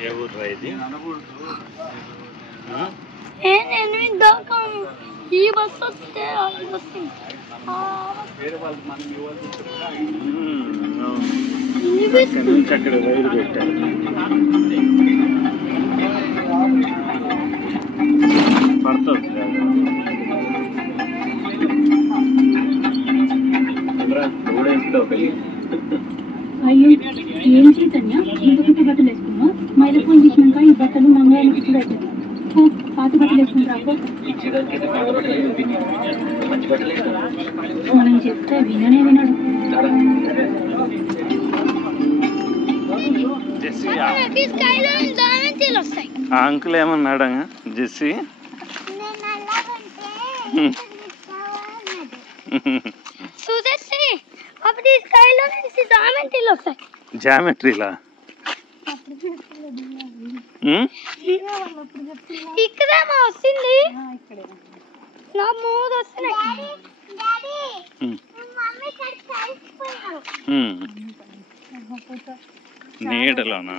ఏ ఊరు ఇది? ఈ బస్సు వస్తే అక్కడ రైలు పెట్టారు. పడుతుంది అయ్యో ఏం చైతన్య ఇంత కొత్త బట్టలు వేసుకున్నా మైలఫోన్ తీసినాక ఈ బట్టలు మంగళానికి కూడా అవుతుంది. పాత బట్టలు వేసుకుంటారా? మనం చెప్తే విననే వినడు. ఆ అంకుల్ ఏమన్నాడా జెస్సీ? జామెట్రీలా ఇక్కడేమో వస్తుంది. నా మూడు వస్తున్నాయి. నీడలోనా?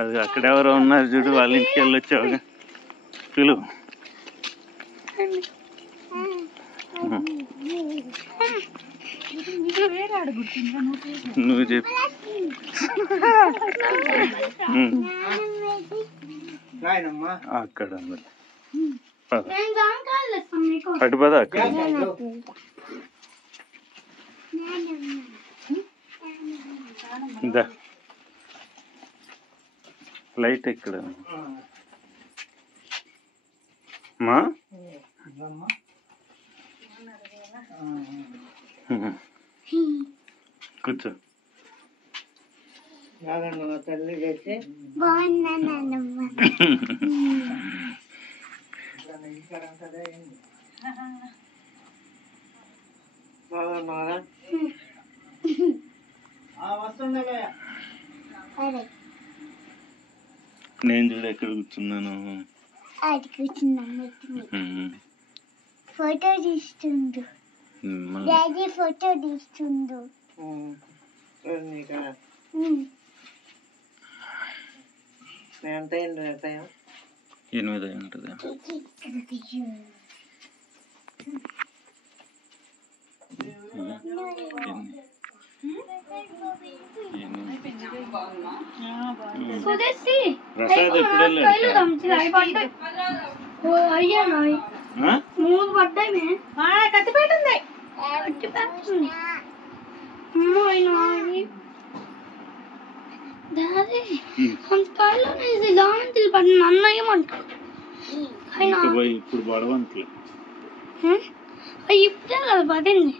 అది అక్కడెవరో ఉన్నారు చూడు, వాళ్ళ ఇంటికి వెళ్ళొచ్చావుగా. పిలువు. నువ్వు చెప్పు. అక్కడ అటు పద. అక్కడ లైట్ ఎక్కడ మా కూర్చో. తల్లి నేను చూడ ఎక్కడ కూర్చున్నాను. ఫోటో తీస్తుండు డాడీ, ఫోటో తీస్తుండు. ఎంత 8 ఉంటుంది. ప్రసాద్ ఎప్పుడు మూడు పడ్డాయి. కత్తిపేట ఉంది. నన్ను ఏమంటారు ఇప్పుడు బడవంతులు ఇప్పుడే కదా పడింది.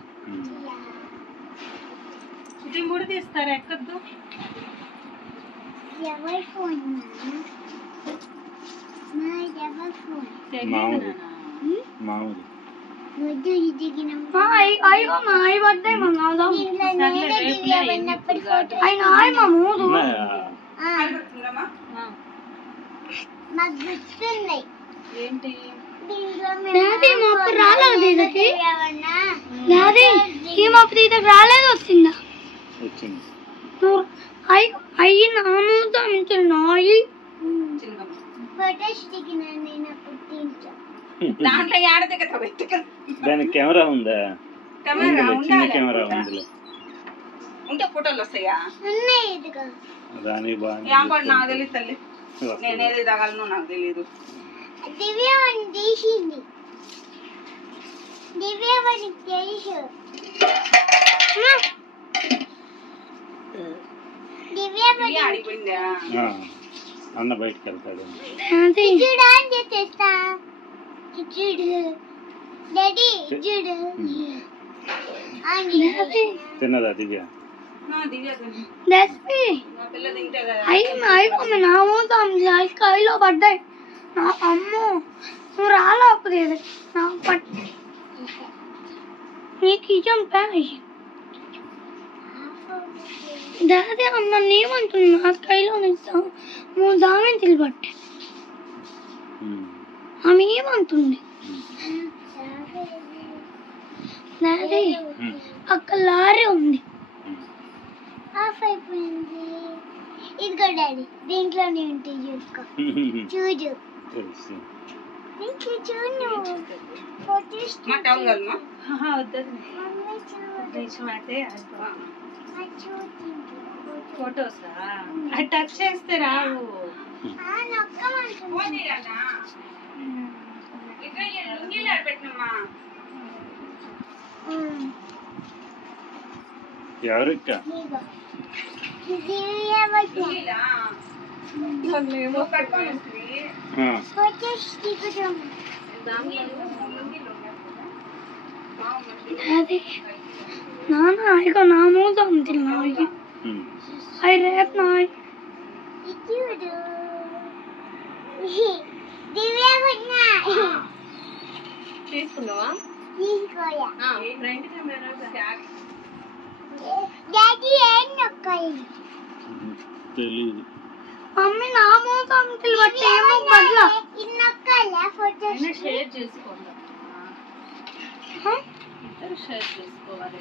ముడి తీస్తారు ఎక్కద్దు. ఏంటి రాలేదు, వచ్చిందా? అయ్యి నాయి దాంట్లో దానికి కెమెరా ఉందా? చిన్న కెమెరా ఉంది. ఉంటే ఫోటోలు వస్తాయా? దాని బాగా నాకు తెలియదు తల్లి. నేనేది తగలను నాకు తెలీదు. దివ్యవని తీసింది. దివ్యవని తెలుసు. దివ్యవని ఆడిపోయిందా? అన్న బయటకు వెళ్తాడు. చూడు అని చెప్పేస్తా. చూడు డాడీ, చూడు. తిన్నదా దివ్య? కైలో పడ్డాయి. నా అమ్మో నువ్వు రాలేకపోతే నీకు ఇచ్చాం ప్యాష్. దాదే అమ్మ ఏమంటుంది? నా కైలో మూడు దామెంతులు పట్టాయి. ఆమె ఏమంటుంది? దాదే అక్కడ లారీ ఉంది. ఆఫ్ అయిపోయింది. ఇదిగో డాడీ, దీంట్లోనే ఉంటాయి, చూసుకో. చూడు దీంట్లో చూడు. ఫోటోస్ టచ్ చేస్తే రావు. ఎవరిక్క నాన్న ఇక నా మూతం తిన్నాయి. అవి రేపు నాయ్ తీసుకున్నావా? తెలీదు. మమ్మీ నా మూతం బట్టి ఏమో బట్లా షేర్ చేసుకోండి. షేర్ చేసుకోవాలి.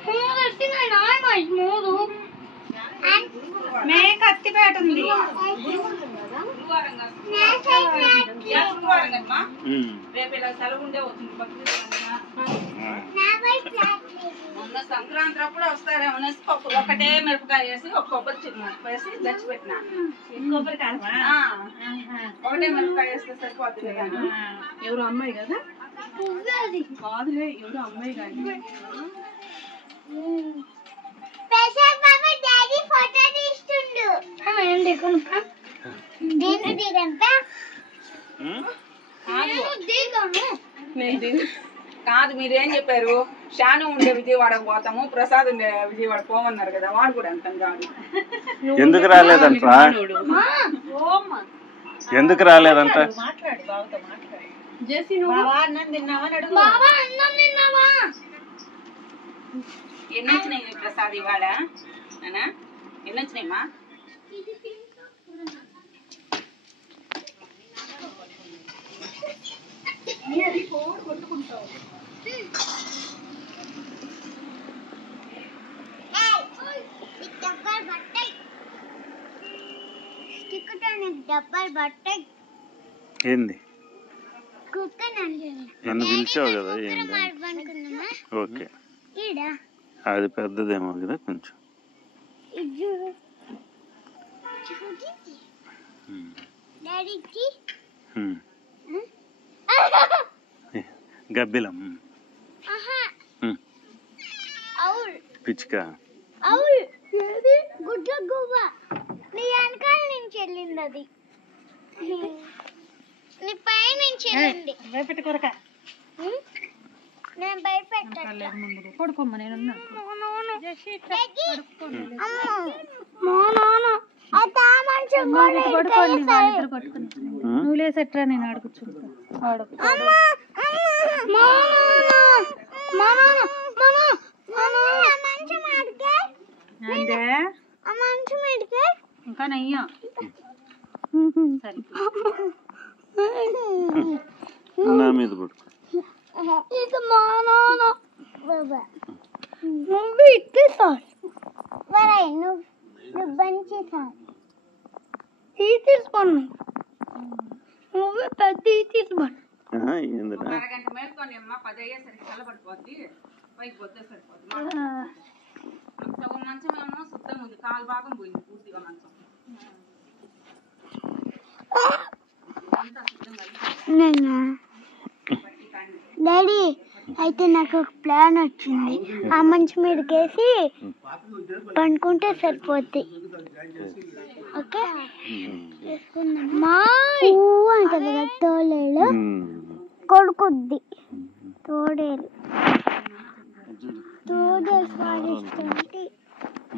మే కత్తిపేట ఉంది. రేపు ఇలా సెలవు ఉండే వస్తుంది. మొన్న సంక్రాంతి అప్పుడు వస్తారేమో అనేసి ఒకటే మిరపకాయ వేసి ఒక కొబ్బరి చిన్న వేసి దచ్చిపెట్టిన. ఒకటే మిరపకాయ వేస్తే సరిపోద్ది కదా. ఎవరు అమ్మాయి కదా? కాదులే, ఎవరు అమ్మాయి కానీ. కాదు, మీరేం చెప్పారు? షాను ఉండే విజయవాడకు పోతాము, ప్రసాద్ ఉండే విజయవాడ పోమన్నారు కదా. వాడు కూడా అంటాం కాదు. ఎందుకు రాలేదంట? ఎందుకు రాలేదంట? మాట్లాడు బావతో మాట్లాడు. జేసీ నువ్వు అన్నం తిన్నావా అని అడుగు. ఎన్ని వచ్చినాయి ప్రసాద్ ఇవాళ? ఎన్ని వచ్చినాయమ్మా? డబ్బాలు పట్టాయి. ఏంది నన్ను పిలిచావు కదా? ఏంది? ఓకే, అది పెద్దదేమో కదా కొంచెం. గబ్బిలం పిచ్చుక గుడ్ల గువ్వ నీ వెనకాల నుంచి వెళ్ళింది. అది నీ పై నుంచి వెళ్ళింది. భయపెట్టుకోరక. నేను భయపెట్టాను. పడుకోమ్మ, నేను నువ్వు లేసెట్రా, నేను ఆడుకుంటా. ఇంకా నయ్యా నా మీద పడుకో. ఇది మా నాన్న. నువ్వు ఇచ్చేసారు. నువ్వు బంచేసారు. ఈ తీసుకోండి. నువ్వు పెద్ద తీసుకోండి. అరగంట మేలుకొని అమ్మా, 10 అయ్యేసరికి చల్లబడిపోద్ది. పైకి పోతే సరిపోద్ది. సగం మంచం ఏమో సుత్తం ఉంది, కాలు భాగం పోయింది పూర్తిగా మంచం. డాడీ, అయితే నాకు ఒక ప్లాన్ వచ్చింది. ఆ మంచం మీదకేసి పండుకుంటే సరిపోద్ది. ఓకే, మా అంటారు కదా తోలేలు, కొడుకుద్ది. తోడేలు సాధిస్తుంది.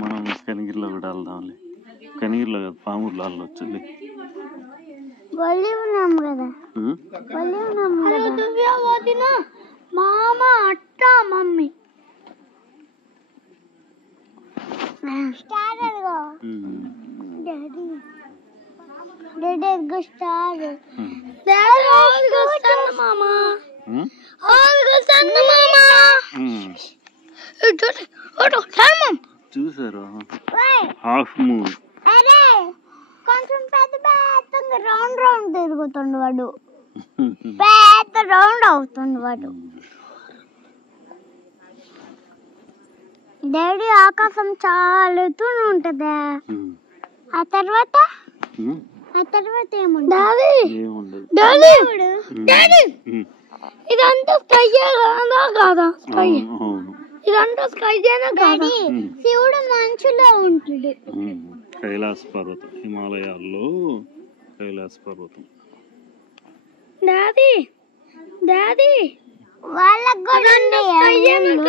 మనం కనిగిరిలో కూడా వెళ్దాంలే. కనిగిరిలో కదా, పామూరులో వచ్చింది. వల్లి ఉన్నాం కదా. దివ్య వదిన, మామ, అత్త, మమ్మీ. స్టార్ అదిగో డాడీ. డాడీ అదిగో స్టార్. మామ చూసారా ఓయ్, హాఫ్ మూన్. అరే కొంచెం పెద్ద పెద్ద రౌండ్ రౌండ్ తిరుగుతుండు వాడు, పెద్ద రౌండ్ అవుతుంది వాడు. డాడీ ఆకాశం చాలుతూ ఉంటదా, ఆ తర్వాత ఏముండదు. ఇదంతా స్కై కాదా? స్కై ఇదంతా స్కై కాదా? శివుడు మంచులో ఉంటుంది. కైలాస పర్వతం, హిమాలయాల్లో కైలాస పర్వతం. డాడీ వాళ్ళకి కూడా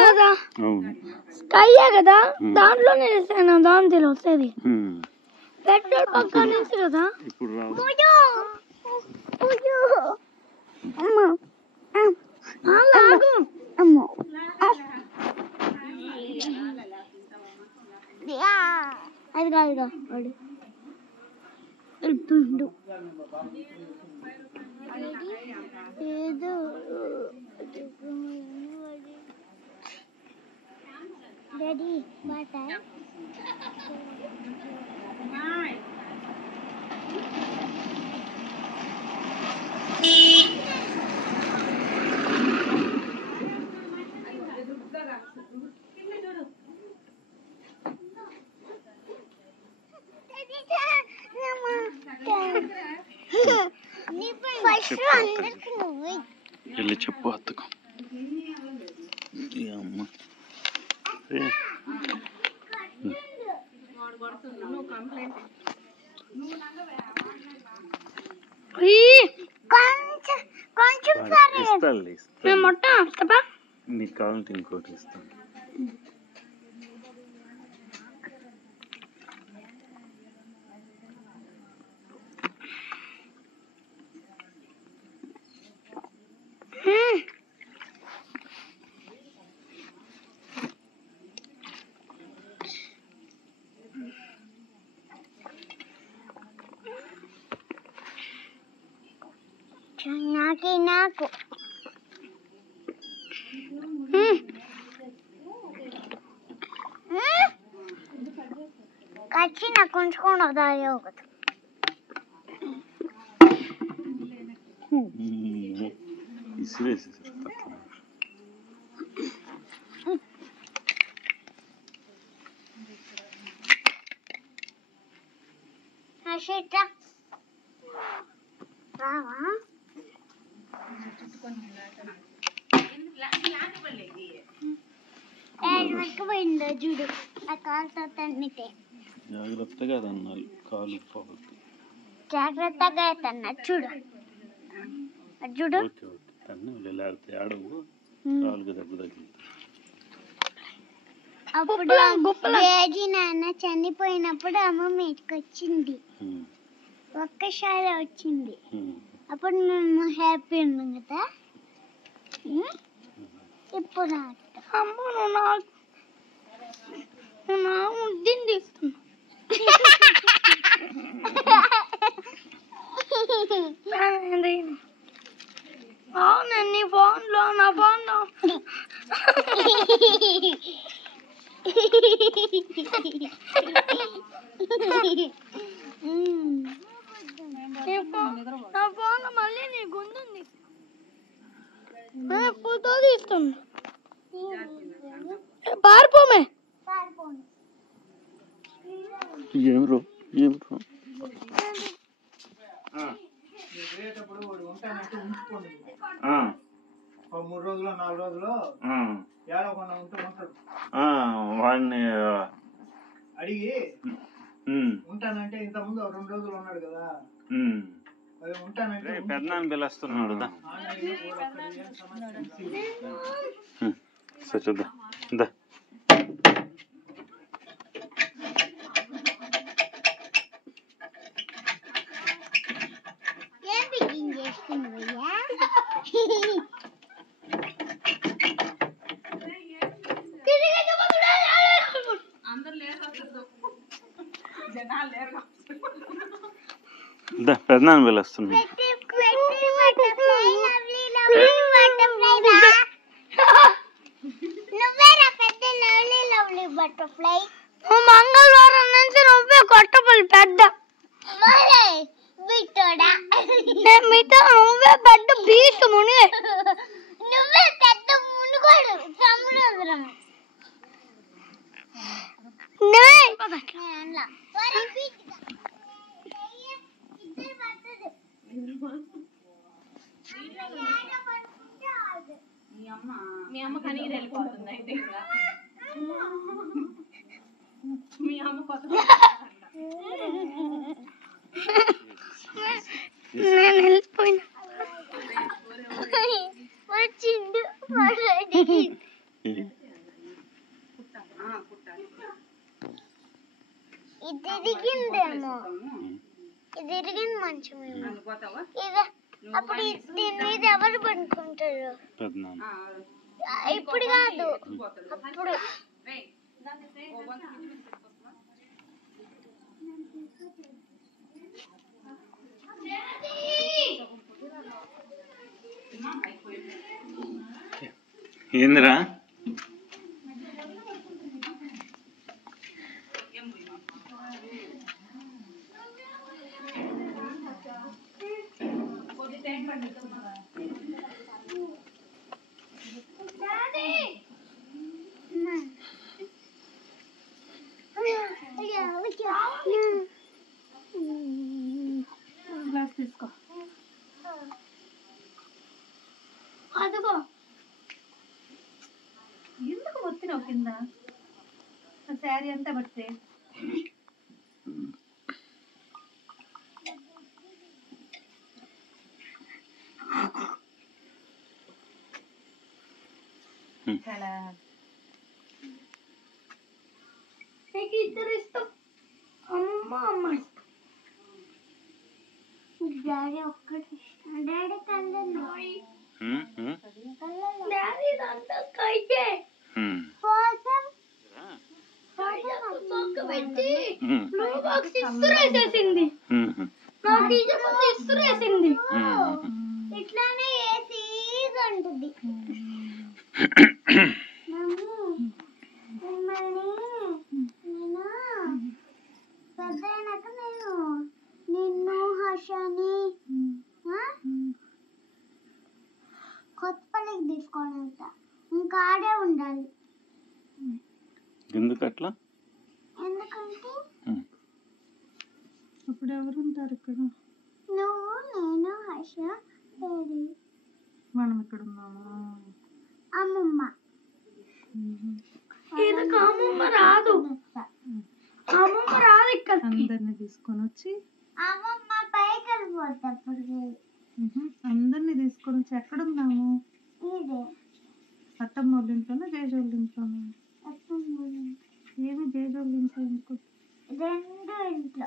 కదా, అవును స్కైయే కదా, దాంట్లోనే వేసాను, దాంట్లో వస్తుంది. పెట్రోల్ పక్క నుంచి కదా. ఇప్పుడు రాదు. అది కాదుగా వాడు వెళ్తుండు. ఏదో డాడీ వాటర్ వెళ్ళి చెప్పు అత్తకు. అమ్మ మొట్ట నీకు కావాలంటే ఇంకోటి ఇస్తాను. నాకు కచ్చి నాకు ఉంచుకోండి ఒకదారి ఒకటి. ఇసిరేసేసారు రావా పోయిందో చూడు, ఆ కాలుతో తన్నితే. జాగ్రత్తగా తన్నాలి, కాలు పోవద్దు. జాగ్రత్తగా తన్నా చూడు, చూడు. ఓకే ఓకే తన్ను, లేకపోతే ఆడవు, కాలుకి దెబ్బ తగిలింది. అప్పుడు డాడీ నాన్న చనిపోయినప్పుడు అమ్మ మీదకొచ్చింది, ఒక్కసారి వచ్చింది. అప్పుడు మేము హ్యాపీ ఉన్నాం కదా. ఇప్పుడు అమ్మ నాకు ముద్దింది ఇస్తున్నా. అవును నీ ఫోన్లో, నా ఫోన్లో నా ఫోన్లో మళ్ళీ నీ గుండుంది, ఫోటో తీస్తున్నా. పారిపోమే ఏమిరో 3 రోజులు 4 రోజులు ఏడవకుండా ఉంటే ఉంటాడు. వాడిని అడిగి ఉంటానంటే ఇంత ముందు 2 రోజులు ఉన్నాడు కదా, అది ఉంటానంటే పెద్దనాన్ని పిలుస్తున్నాడు. సరే చూద్దాం. పెద్దనాన్ని పిలుస్తున్నా. నువ్వేరా పెద్ద లవ్లీ లవ్లీ బటర్ఫ్లై. మంగళవారం నుంచి నువ్వే కొట్టబోలు పెద్ద మీతో నువ్వే పెద్ద బీచ్ మునిగే నువ్వే పెద్ద మునుగోడు సముద్రం మీ అమ్మ కనీరు వెళ్ళిపోతుంది అయితే ఇంకా మీ అమ్మ కొత్త నేను వెళ్ళిపోయినా వచ్చిండు ఇది ఇరిగిందేమో ఇది ఇరిగింది మంచం అప్పుడు దీని మీద ఎవరు పడుకుంటారు ఇప్పుడు కాదు అప్పుడు ఏందిరా గ్లాస్ తీసుకో అదిగో ఎందుకు వచ్చినావు కింద శారీ అంతా పడితే నీకు ఇద్దరు ఇష్టం అమ్మ అమ్మ డాడీ ఒక్కటి ఇష్టం డాడీ కళ్ళు డాడీ అంతా కైతే కోసం పక్క పెట్టి నువ్వు బాక్స్ ఇస్తురేసేసింది నా టీచర్ ముందు ఇస్తురేసింది ఇట్లానే ఏసీ ఉంటుంది పెద్దయినాక నేను నిన్ను హర్షని కొత్తపల్లికి తీసుకొని వెళ్తా ఇంకా ఆడే ఉండాలి ఎందుకట్లా ఎందుకంటే ఇప్పుడు ఎవరు ఉంటారు ఇక్కడ నువ్వు నేను హర్ష డాడీ మనం ఇక్కడ ఉన్నామా అమ్మమ్మ ఇది అమ్మమ్మ రాదు అమ్మమ్మ రాదు ఇక్కడ అందరిని తీసుకొని వచ్చి అమ్మమ్మ పైకి వెళ్ళిపోతాప్పుడు అందరిని తీసుకొని వచ్చి ఎక్కడున్నాము ఇదే అత్తమ్మ వాళ్ళ ఇంట్లోనా జయజోళ్ళ ఇంట్లోనా ఏమి జయజోళ్ళ ఇంట్లో ఇంకో రెండు ఇంట్లో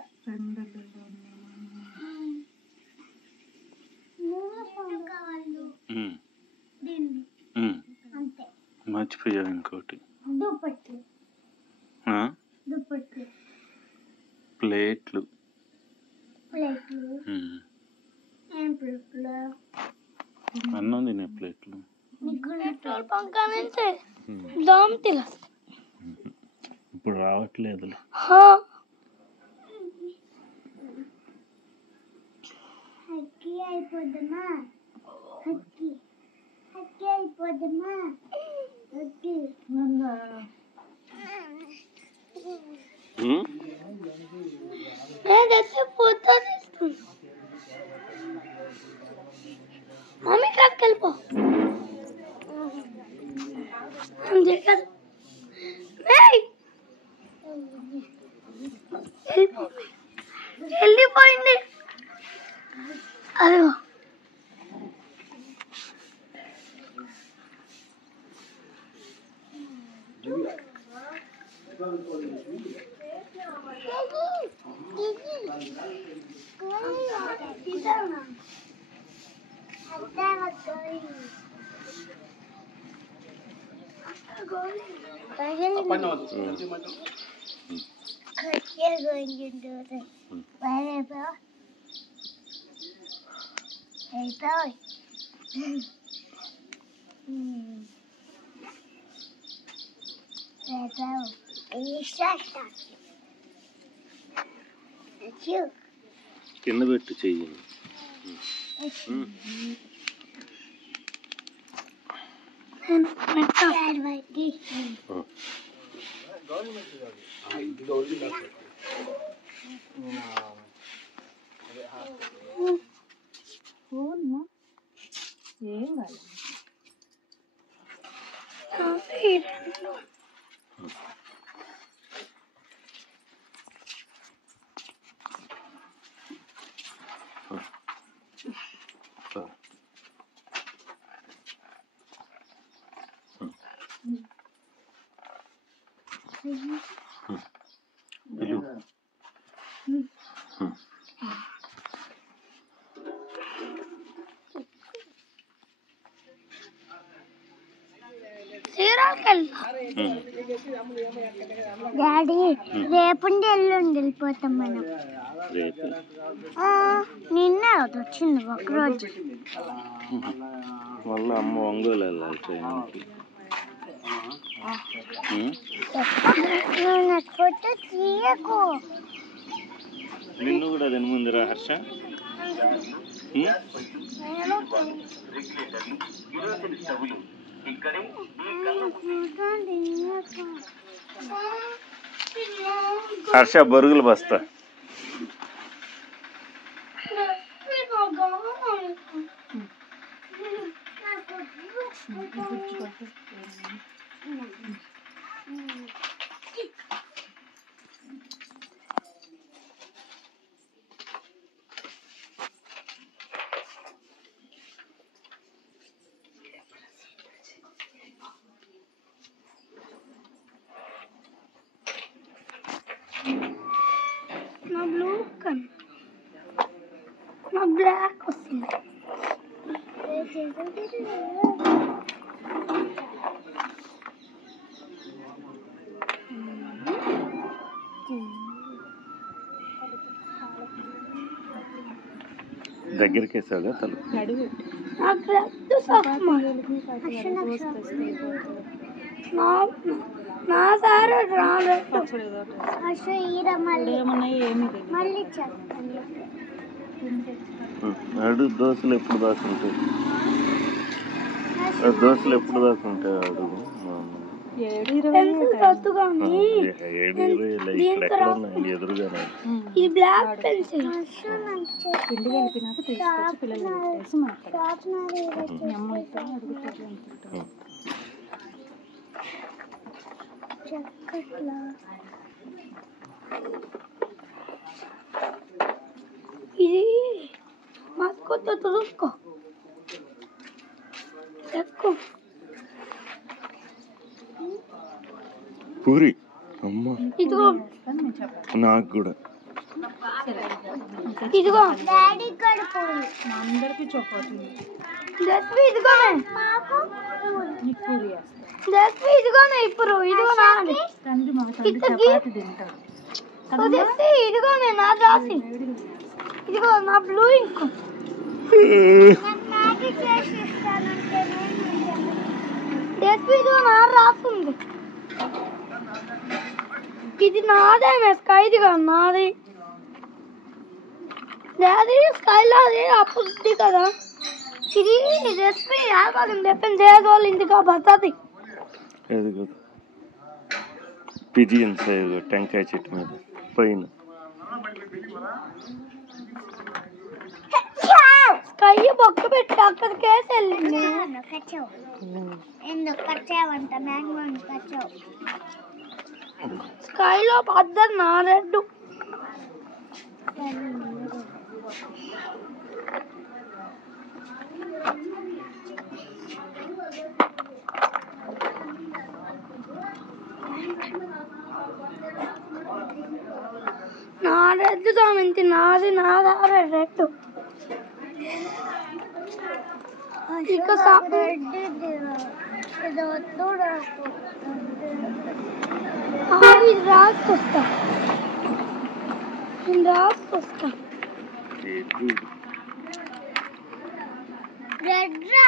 రెండు అంతే మర్చిపోయావు ఇంకోటి దుప్పట్లు దుప్పట్లు ప్లేట్లు ప్లేట్లు ఏం ప్లేట్లు అన్నం తినే ప్లేట్లు పెట్రోల్ బంక్ నుంచి దమ్ తిల ఇప్పుడు రావట్లేదు హక్కి అయిపోద్దమ్మా హక్కి హక్కి అయిపోద్దమ్మా హక్కి నేనైతే ఫోటో తీసుకున్నా మమ్మీ కాడికి వెళ్ళిపో అంతే కదా వెళ్ళిపోయింది అదిగో You're going to do this. Wherever. Hey, boy. Hey, boy. కింద పెట్టు చెయ్యి. ఏం కాదు. డాడీ రేపుండి ఎల్లుండి వెళ్ళిపోతాం మనం. నిన్న వచ్చింది ఒకరోజు. మళ్ళీ అమ్మ ఒంగోలు వెళ్ళాలి ట్రైన్కి. ఫోటో తీయకు. నిన్ను కూడా తిని ముందురా హర్ష. హర్ష బొరుగులు బస్తా. నా బ్లూ కన్ నా బ్లాక్ వస్తుంది. దగ్గరికి వేసాడా తలు. నా సారు అడుగు దోశలు ఎప్పుడు దాకా ఉంటాయి? దోశలు ఎప్పుడు దాకా ఉంటాయి అడుగు. 7:20 ఎక్కడ ఉన్నాయి ఎదురుగానే. ఈ బ్లాక్ పెన్సిల్ ఇంటికి వెళ్ళిపోయినాక తీసుకొచ్చి పిల్లలు పెట్టేసి మాట్లాడాలి. మీ అమ్మ అయితే అడుగుతుంది అనుకుంటా. ఇది మాకొత్త చూసుకో. పూరి అమ్మ ఇదిగో నాకు కూడా. ఇదిగో డాడీ కూడా పూరి. అందరికి చపాతీ. దస్వి ఇదిగో నీకు పూరి దస్వి ఇదిగో ఇప్పుడు ఇదిగో నాది. తండ్రి మా తండ్రి చపాతీ తింటాడు. దస్వి ఇదిగో నా రాసి. ఇదిగో నా బ్లూ ఇంక్. మ్యాగీ చేసి ఇస్తానంటే దస్వి ఇదిగో నా రాస్తుంది. ఇది నాదే స్కై. ఇదిగా నాది డాడీ స్కైలో అది అప్పుద్ది కదా. ఇది రెసిపీ ఆగదు చెప్పింది వాళ్ళు ఇంటికి పడుతుంది. పిజియన్స్ టెంకాయ చెట్టు మీద పైన స్కై బొక్క పెట్టి అక్కడికేసి వెళ్ళింది. ఎందుకు కచ్చావంట? మ్యాంగో కచ్చావు. స్కైలో పద్దరు నా రెడ్డు. నా రెడ్డు తోమింటి నాది నాదారే రెడ్డు. ఇక రాసుకొస్తా రాసుకొస్తా. రెడ్రా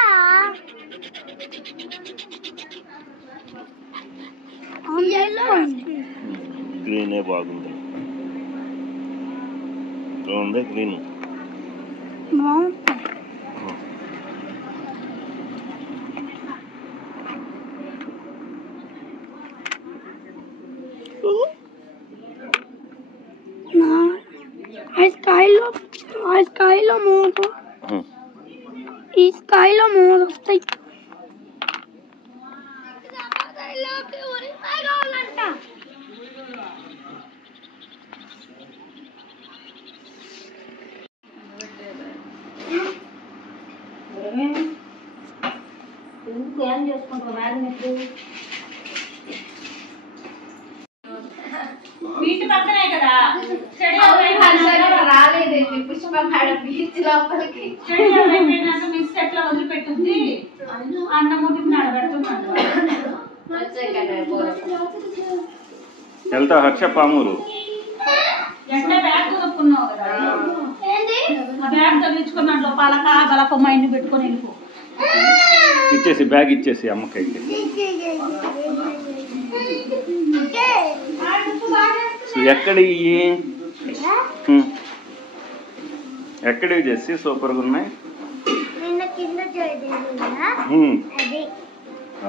ఎల్లో గ్రీనే బాగుంది. బాగుంది గ్రీన్. ఈ స్కైలో మూడు వస్తాయి. ఏం చేసుకుంటారు బ్యాగ్ వీటి పక్కనే కదా రాలేదండి పుష్ప మేడం బీచ్ లోపలికి మిస్ ఎట్లా వదిలిపెట్టింది అన్నం ముట్టికి నడబెడుతున్నాడు. వెళ్తా హర్ష పామూరు. ఎట్లా బ్యాగ్ కొనుక్కున్నావు కదా ఆ బ్యాగ్ తగిలించుకున్న దాంట్లో పలక గలప మైండ్ పెట్టుకొని వెళ్ళిపో. ఇచ్చేసి బ్యాగ్ ఇచ్చేసి అమ్మకైతే. ఎక్కడివి ఎక్కడివి చేసి సూపర్గా ఉన్నాయి.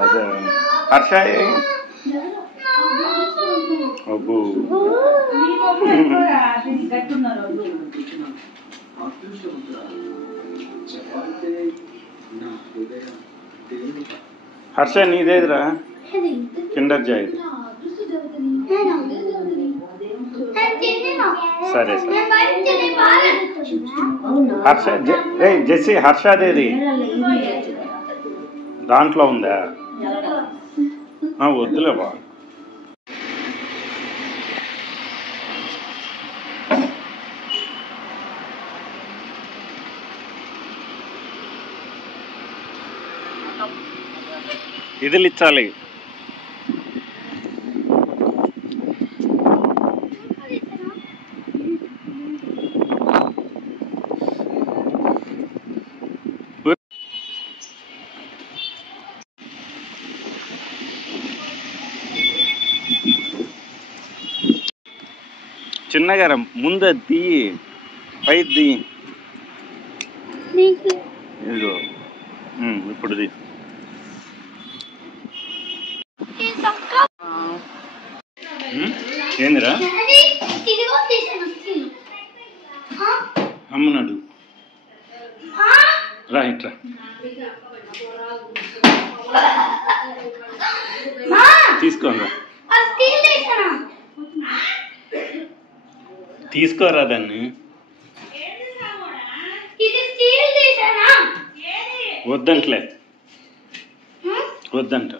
అదే హర్ష అబ్బో హర్ష నీదేదిరా కిండర్ జాయ్. సరే సరే హర్ష జెస్సీ హర్షదేది దాంట్లో ఉందా? వద్దులే బా. ఇదిలు ఇచ్చాలి. చిన్నగా ముందు తీ పై తీ. ఇదిగో ఇప్పుడు తీ. ఏందిరా అమ్మనాడు రా ఇట్రా. తీసుకోరా తీసుకోరా దాన్ని. వద్దంటలే వద్దంట.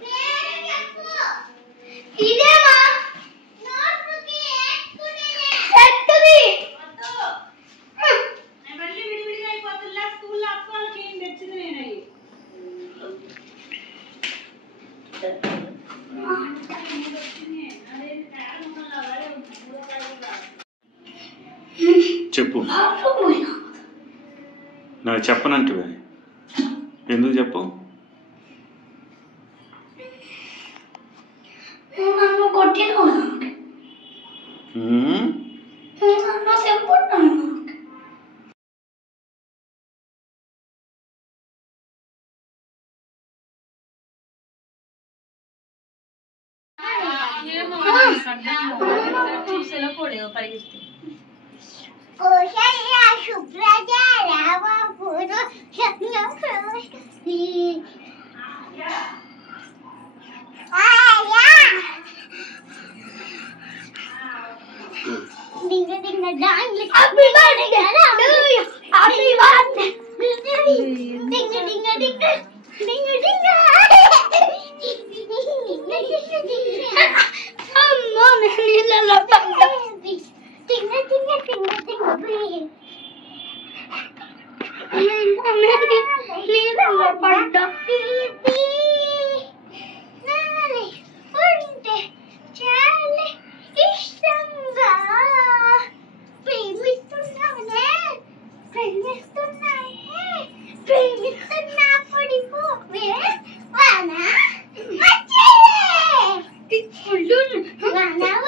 చెప్పు. నాకు చెప్పనంటివే ఎందుకు చెప్పు?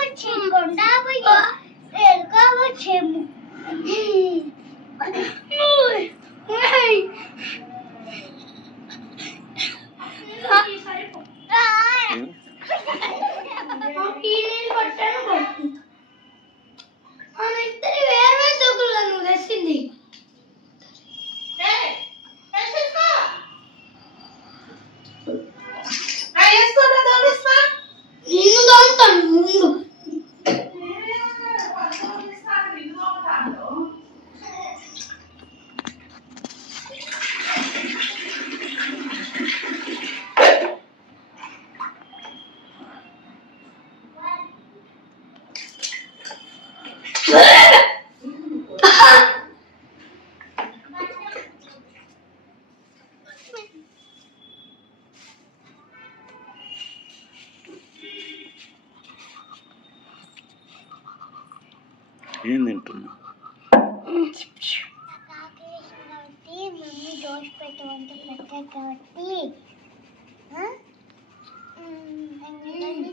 వచ్చి కొండ ఏం తింటున్నా? మమ్మీ దోశ పెట్టవంటే పెట్టారు కాబట్టి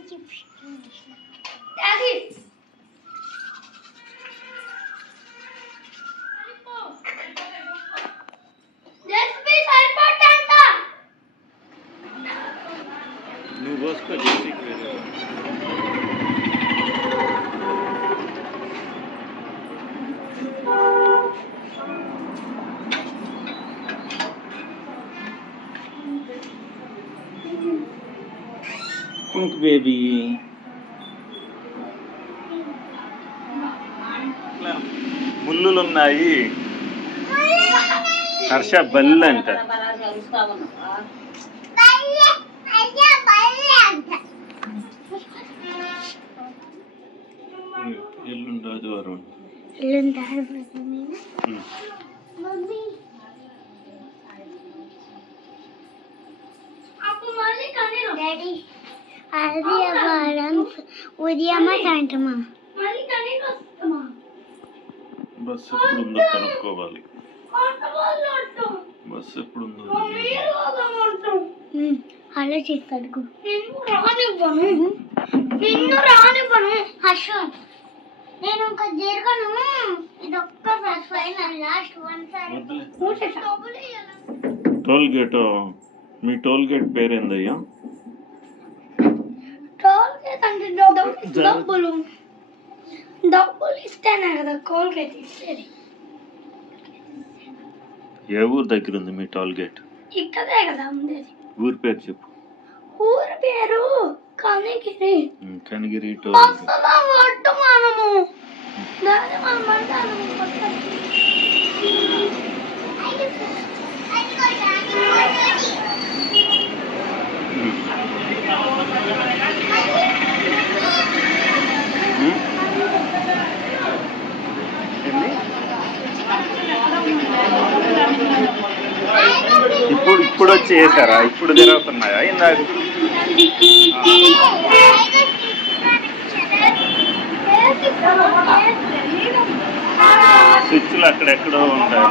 చిప్స్ నువ్వు పోసుకో జెస్సీకి వేరే. పింక్ బేబీ ముళ్ళులు ఉన్నాయి. హర్ష బల్లి అంట. ఎల్లుండి ఆదివారం. డాడీ ఆదివారం ఉదయమా సాయంత్రమా? బస్సు ఎప్పుడు ఉందో కనుక్కోవాలి. బస్సు ఎప్పుడు ఉందో ఆలోచిస్తాడు. నిన్ను రానివ్వను హర్ష. నేను ఇంకా జరగను. ఇది ఒక్క ఫైనల్ లాస్ట్ వన్ సారి. Toll gate. మీ టోల్ గేట్ పేరేందయ్యా? టోల్ గేట్ అంటే డబ్బులు ఇస్తేనే కదా టోల్ గేట్ ఇచ్చేది. ఏ ఊరు దగ్గర ఉంది మీ టోల్ గేట్? ఇక్కడే కదా ఉండేది. ఊరి పేరు చెప్పు. ఊరి పేరు కనిగిరి. Kanigiri toll gate. మనము దాని మనం అంటాను. ఇప్పుడు వచ్చి వేసారా? ఇప్పుడు జరుగుతున్నాయా? ఇందాక స్విచ్లు అక్కడెక్కడో ఉంటాయి.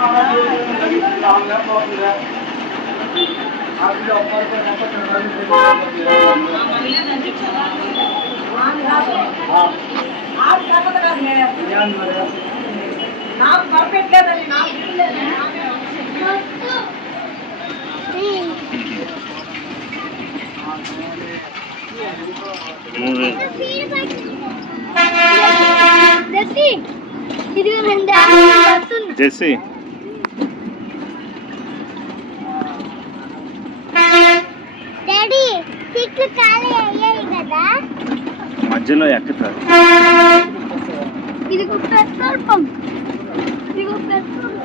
నాకు పర్ఫెక్ట్లేదండి. నాకు జెస్సీ డాడీ సీట్లు ఖాళీ అయ్యాయి కదా, మధ్యలో ఎక్కుతారు. ఇది పెట్రోల్ పంప్. ఇది పెట్రోల్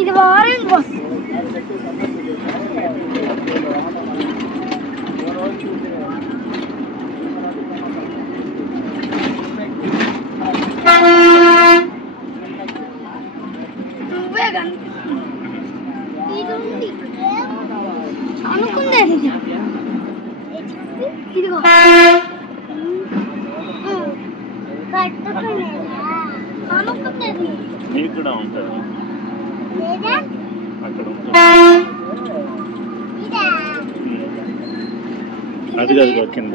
ఇది ఆరెంజ్ బస్. నువ్వే కానీ ఇది ఉంది అనుకుందే. ఇదిగో మీకు కూడా ఉంటుంది అక్కడ అది కాదు కింద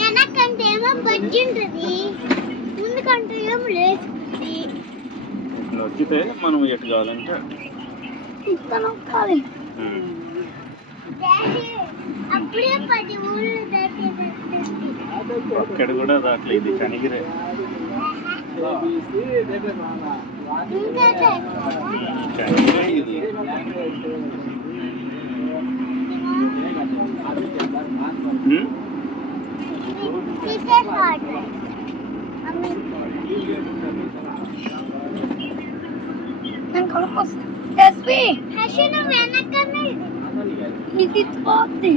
వెనకంటే ఏమో బజ్జి ఉంటుంది, ముందుకంటే ఏమో లేదు. నొక్కితే మనం ఎటు కావాలంటే అప్పుడే 10 ఊళ్ళు అక్కడ కూడా దాంట్లో ఇది కనిగిరే ఇది ఇది పోతుంది.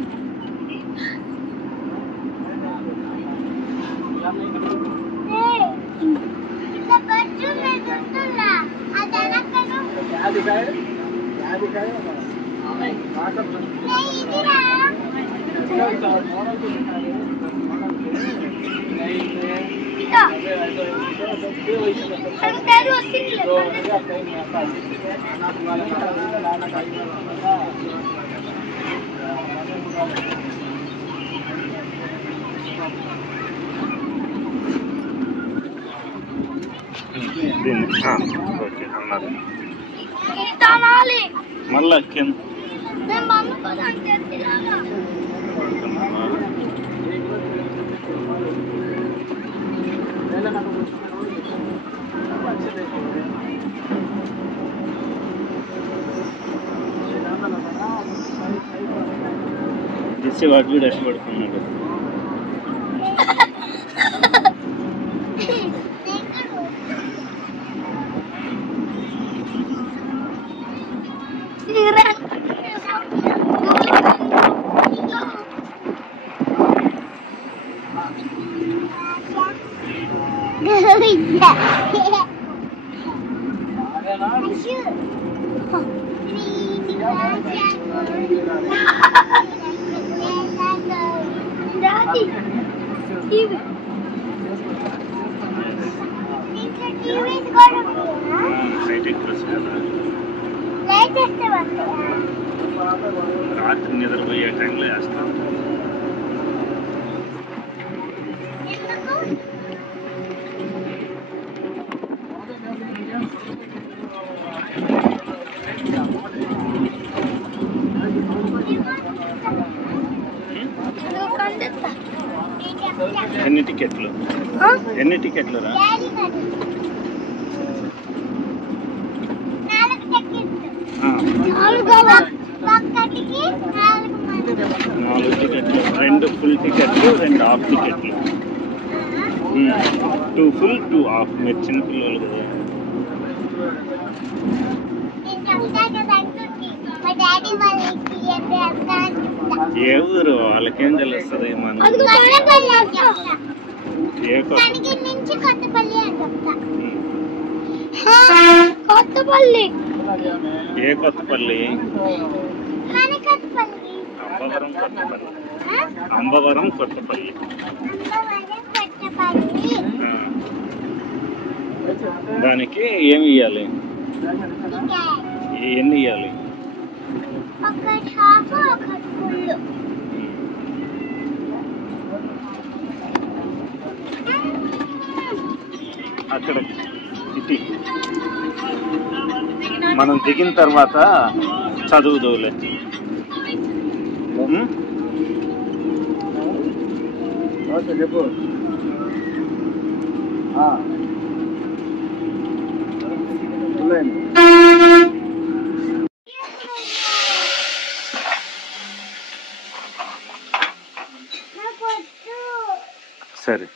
ఓకే అన్నారు మళ్ళా కింద దిశ వాటి కూడా పడుతున్నాడు. రాత్రి నిద్రపోయే టైంలో వేస్తాం. ఎన్ని టికెట్లు రా? 4 టికెట్లు, 2 ఫుల్ టికెట్లు, 2 హాఫ్ టికెట్లు. 2 ఫుల్ 2 హాఫ్. మీరు చిన్నపిల్లలు కదా. ఏ ఊరు వాళ్ళకేం తెలుస్తుంది? మన ఏ కొత్తపల్లి. ఏ కొత్తపల్లి? అంబవరం కొత్తపల్లి. దానికి ఏమి ఇవ్వాలి? ఎన్ని ఇవ్వాలి? అక్కడ ఇటీ మనం దిగిన తర్వాత చదువుదోలే. చెప్పు. సరే.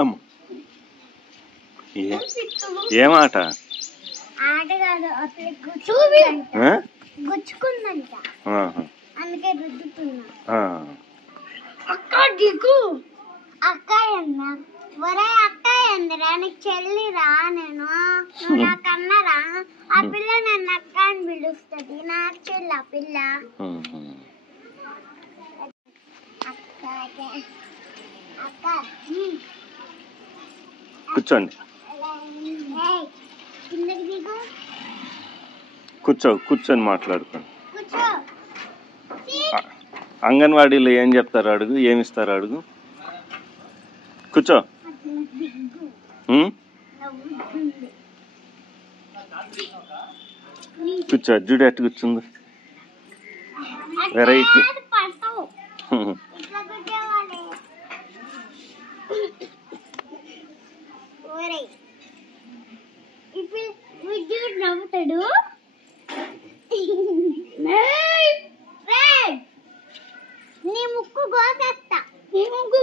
అమ్మ ఏమాట? ఆట కాదు, అసలు గుచ్చుకుందంట. అందుకే రుద్దుతున్నా. అక్క దిగు అక్క అన్నా ఒరే అక్క ఏందిరా నీకు చెల్లిరా నేను నువ్వు నాకన్నారా ఆ పిల్ల నన్ను అక్క అని పిలుస్తుంది నాకు చెల్లి ఆ పిల్ల అక్క కూర్చోండి కిందకి దిగు కూర్చొని మాట్లాడుకోండి. కూర్చో అంగన్వాడీలో ఏం చెప్తారు అడుగు, ఏమిస్తారు అడుగు. కూర్చో. కూర్చో. జుడు ఎట్టు కూర్చుంది వెరైటీ. నవ్వుతాడు నీ ముక్కు కోసేస్తా. నీ ముగ్గు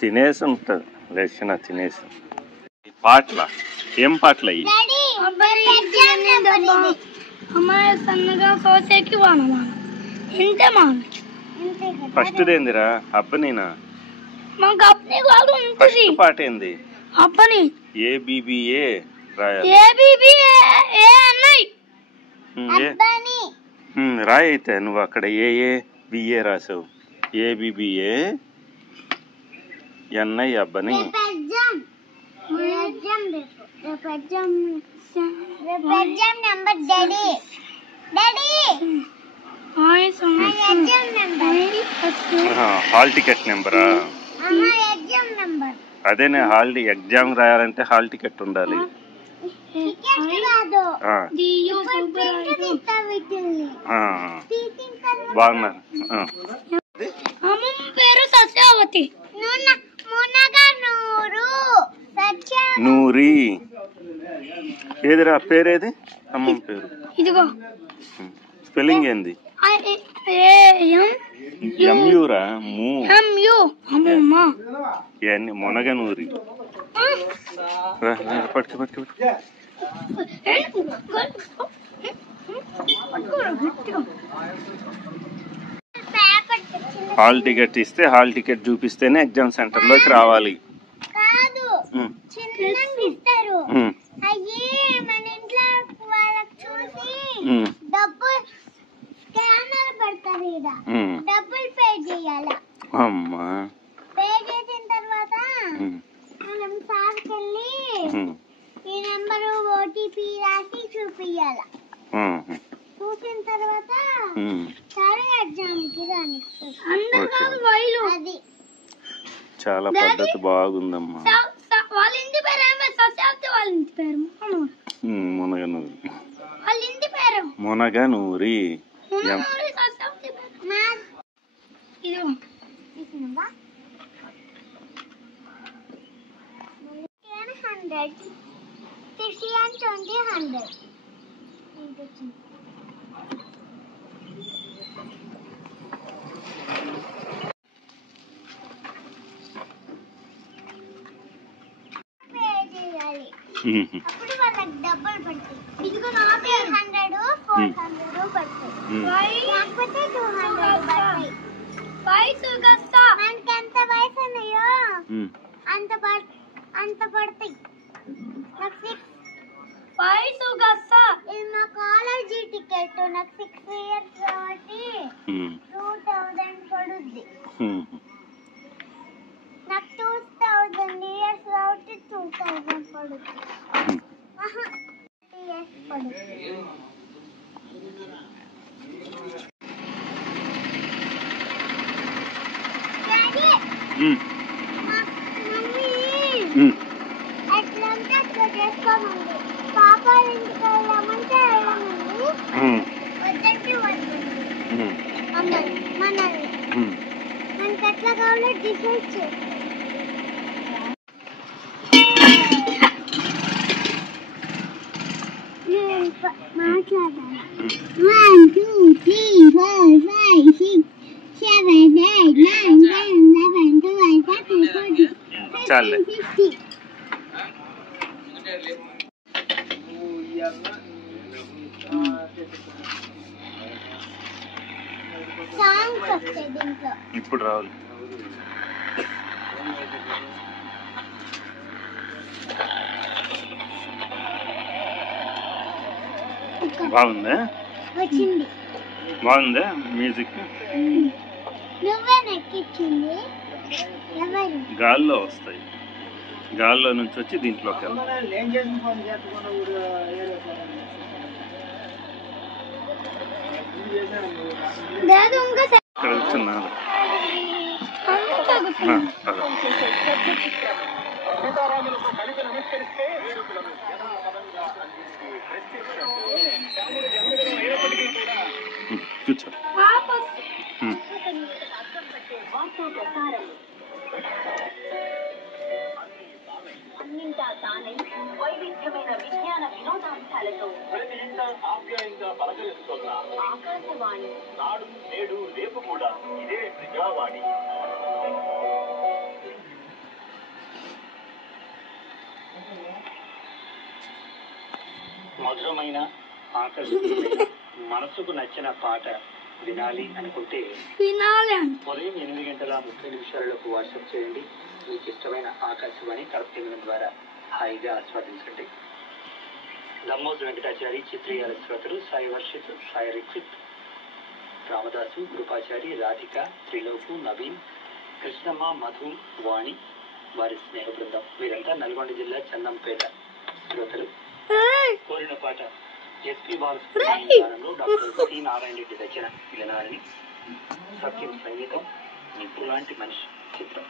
తినేసి ఉంటుంది లేచిన తినేసి. పాటల ఏం పాటలు అయ్యి? అమ్మాయి సన్నగా సోసేకి వానమా ఇంతే మా ఫస్ట్ ఏందిరా అప్పనీనా? మాకు అప్పని కాదు ఫస్ట్ పాట ఏంది? అప్పని ఏబిబిఏ రాయాలి. రాయి అయితే నువ్వు అక్కడ ఏఏబిఏ రాసావు. ఏబిబిఏ ఎన్ఐ అబ్బని. హాల్ టికెట్ నెంబరా? అదేనే హాల్ ఎగ్జామ్ రాయాలంటే హాల్ టికెట్ ఉండాలి. బాగున్నారు. పేరు సత్యావతి. నూరి ఏదిరా పేరేది? అమ్మమ్మ పేరు ఇదిగో. స్పెల్లింగ్ ఏంది? ఎంయూరా? మునగనూరి. పట్టుకు పట్టుకు హాల్ టికెట్ ఇస్తే హాల్ టికెట్ చూపిస్తేనే ఎగ్జామ్ సెంటర్ లోకి రావాలి. డబ్బులు పే చేయాలి. అమ్మా పే చేసిన తర్వాత మనం సార్కి వెళ్ళి ఈ నెంబరు ఓటీపీ రాసి చూపియాల. చూసిన తర్వాత సరే ఎగ్జామ్ కి అది చాలా పద్ధతి బాగుందమ్మా. వాళ్ళ ఇంటి పేరు ఏమే? సత్యావతి వాళ్ళ ఇంటి పేరు మునగనూరి. వాళ్ళ ఇంటి పేరు మునగనూరి. అప్పుడు వాళ్ళకి డబ్బులు పడతాయి. ఇదిగో 300 400 పడతాయి. లేకపోతే 200 పడతాయి. మనకి ఎంత వయసు ఉన్నాయో అంత పడతాయి. ఇది నా కాలేజీ టికెట్. నాకు 6 years కాబట్టి 2000 పడుద్ది. నాకు 2000 years కాబట్టి 2000 పడుద్ది. 30 years పడుద్ది. ఎట్లంటే అట్లా చేసుకోమండి. పాప ఇంటికి వెళ్ళామంటే వెళ్ళమండి, వద్దంటే వద్దండి మనల్ని. మనకి ఎట్లా కావాలో డిసైడ్ చేయాలి. మాట్లాడాలి. 1 2 3 4 5 6 చాలే. సాంగ్స్ వస్తాయి దీంట్లో. ఇప్పుడు రావాలి. బాగుందా? వచ్చింది. బాగుందా మ్యూజిక్? నువ్వే నెక్కిచ్చింది. ఎవరు? గాల్లో వస్తాయి, గాల్లో నుంచి వచ్చి దీంట్లోకి వెళ్తాయి. ఏం చేసిన పని చేస్తున్నా ఊరు లేదు ఇంకా ఇక్కడ వచ్చిన్నారు. కూర్చో. అన్నింటా తానే వైవిధ్యమైన విజ్ఞాన వినోదాంశాలతో ఆప్యాయంగా పలకరిస్తున్న ఆకాశవాణి. నాడు నేడు రేపు కూడా ఇదే ప్రజావాణి. మధురమైన ఆకర్షణీయమైన మనసుకు నచ్చిన పాట వినాలి అనుకుంటే ఉదయం 8:30 వాట్సాప్ చేయండి. మీకు ఇష్టమైన ఆకాశవాణి కరెక్ట్ ద్వారా హాయిగా ఆస్వాదించండి. దమ్మోజు వెంకటాచారి, చిత్రీయాల శ్రోతలు సాయి వర్షిత్, సాయి రిక్విత్, రామదాసు, కృపాచారి, రాధిక, త్రిలోకు, నవీన్, కృష్ణమ్మ, మధు, వాణి, వారి స్నేహ బృందం వీరంతా నల్గొండ జిల్లా చందంపేట శ్రోతలు. కోరిన పాట ఎస్పీ బాలసుబ్రహ్మణ్యంలో డాక్టర్ సి నారాయణ రెడ్డి రచన వినాలని. సత్యం సంగీతం, నిప్పు లాంటి మనిషి చిత్రం.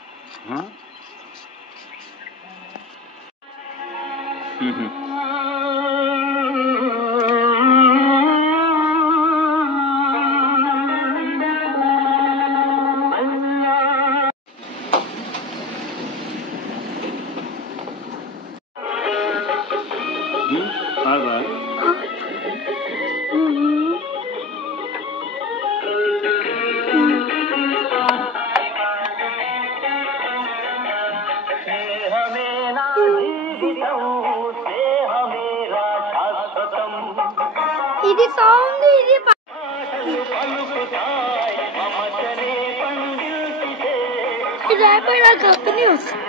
ఇది సాంగ్, ఇది అయిపోయినా కంపెనీ వస్తుంది.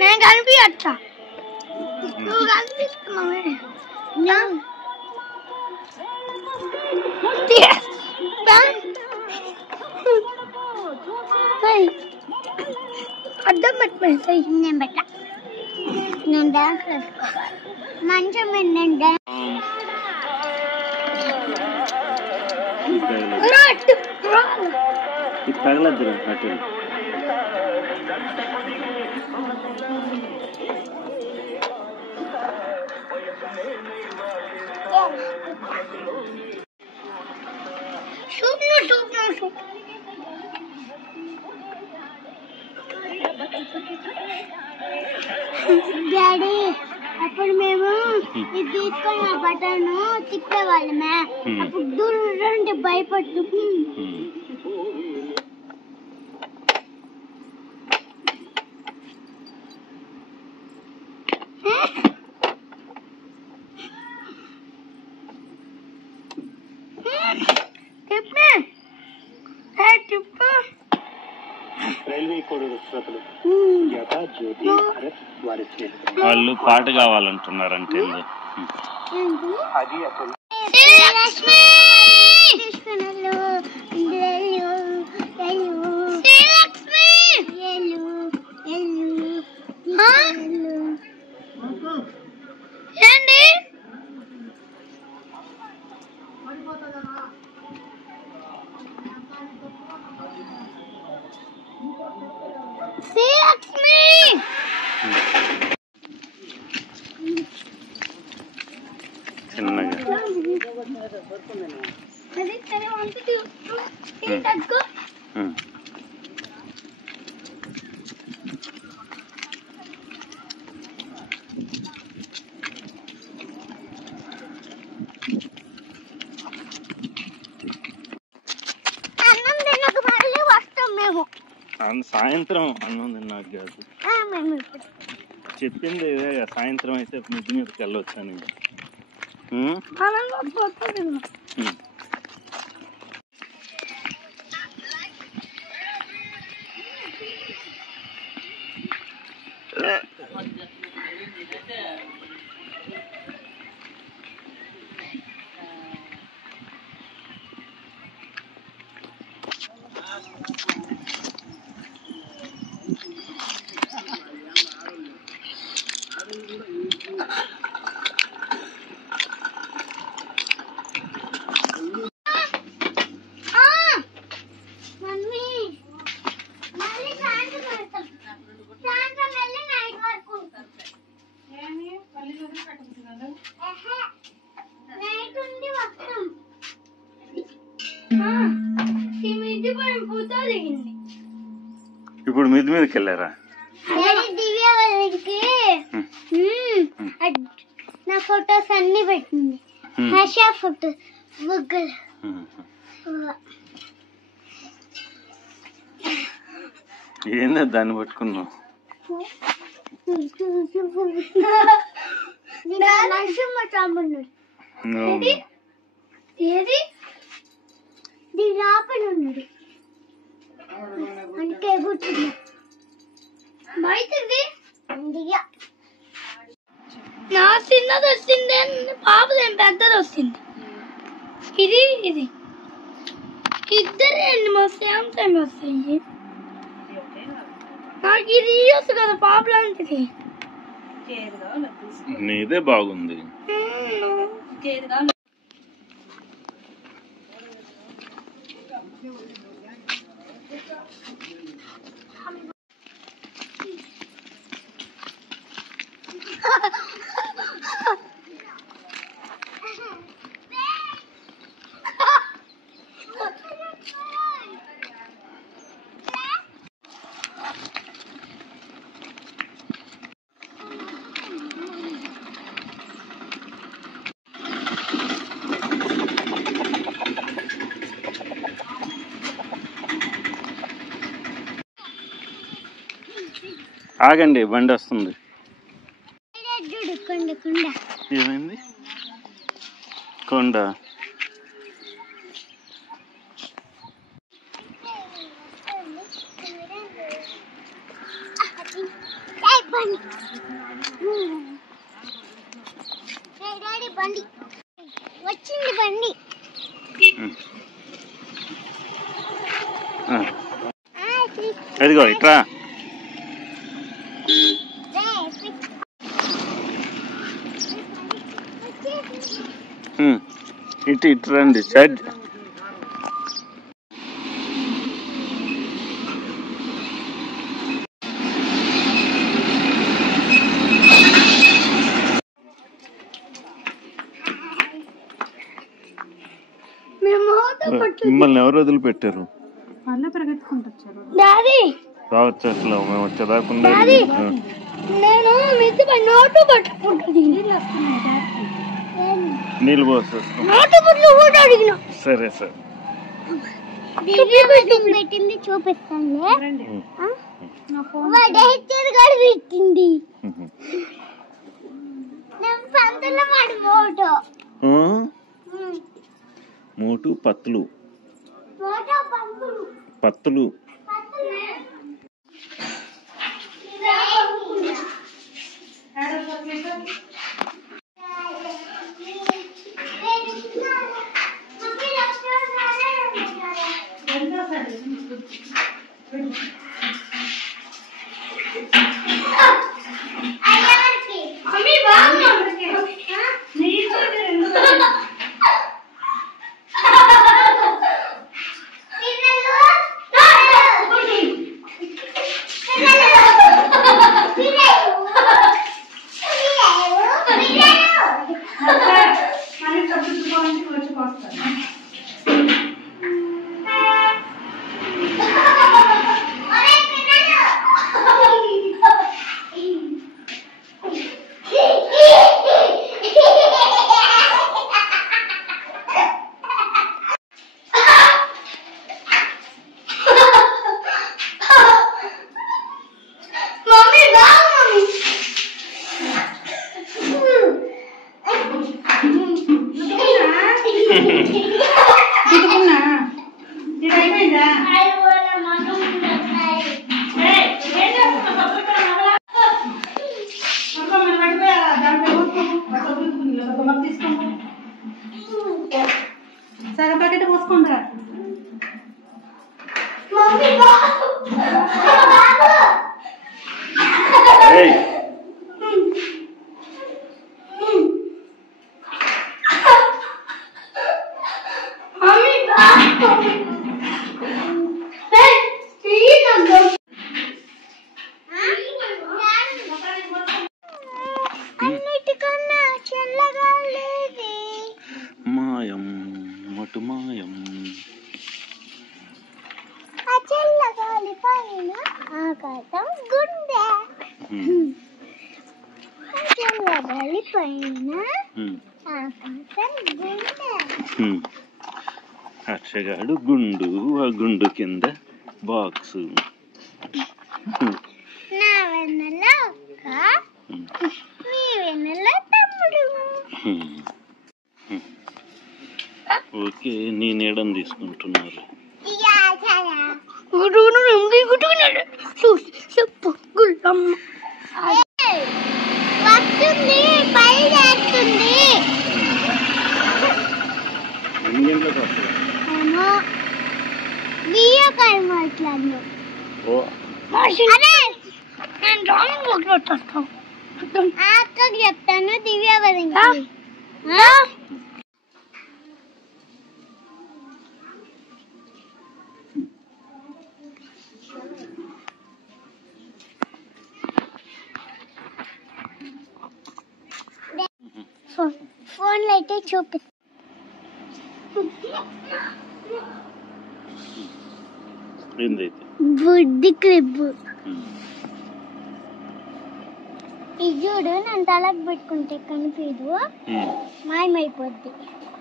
నేను కనిపించచ్చా? నువ్వు కనిపిస్తున్నావే. అడ్డం పెట్ట నేను పెట్ట నేను డాన్స్ వేసుకో మంచం ఏంటంటే తగలద్దు అటు. డాడీ అప్పుడు మేము ఇది తీసుకొని ఆ బటన్ తిప్పేవాళ్ళమే. అప్పుడు దూరం భయపడుతూ రైల్వే కోడూరు శ్రోతలు జతా జ్యోతి భరత్ వారి స్నేహితులు. వాళ్ళు పాట కావాలంటున్నారంటే అది అసలు చిన్నగా అది సాయంత్రం అన్నం నాకు కాదు చెప్పింది సాయంత్రం అయితే మిద్ది మీదకి వెళ్ళొచ్చాను. ఇప్పుడు మిద్ది మీదకి వెళ్ళారా? నా ఫొటోస్ అన్ని పెట్టింది. హర్ష ఫోటో బుగ్గలు. ఏందా దాన్ని పట్టుకున్నావు? నరసింహ చామున్నాడు. ఏది దీని ఆపని ఉన్నాడు. అంటే కూర్చున్నా బయటది అందుగా నా చిన్నది వచ్చింది, పాపదేం పెద్దది వస్తుంది. ఇది ఇది ఇద్దరు అండి మా సేమ్ టైం వస్తాయి. నాకు ఇది వస్తుంది కదా పాప లాంటిది. నీదే బాగుంది. ఆగండి, బండి వస్తుంది. ఏమైంది? కొండ వచ్చింది బండి. అదిగో ఇట్రా. ఇటు ఇటు రండి సైడ్. మిమ్మల్ని ఎవరు వదిలిపెట్టారు? రావచ్చు అసలు మేము వచ్చేదాకుండా. నేను నోటు పట్టుకుంటుంది నీళ్ళు పోసేస్తాం. సరే సరే పెట్టింది చూపిస్తాను. పెట్టింది మోటు పత్తులు పత్తులు. సరే బకెట్ పోసుకుంటారా ఏయ్, అన్నిటికన్నా చల్లగా లేదు. మాయం మటు మాయం. ఆ చల్లగాలి పైన ఆకాశం గుండె. హ్మ్. ఆ చల్లగాలి పైన హ్మ్. ఆకాశం గుండె. హ్మ్. హర్షగాడు గుండు, ఆ గుండు కింద బాక్సు. నా వెన్నెల అక్క, మీ వెన్నెల తమ్ముడు. ఓకే, నీ నీడని తీసుకుంటున్నారు. వస్తుంది, బయలుదేరుతుంది. ఎన్ని గంటలకు వస్తుంది? ఏమో వీడియో కాల్ మాట్లాడినా. ఓ, అక్కకి చెప్తాను దివ్య వరించి. ఫోన్లో అయితే చూపిస్తా. ఏందైతే బుడ్డి క్లిప్ హ్మ్. ఇది చూడు, నేను తలకు పెట్టుకుంటే కనిపించదు, హ్మ్. మాయమైపోద్ది.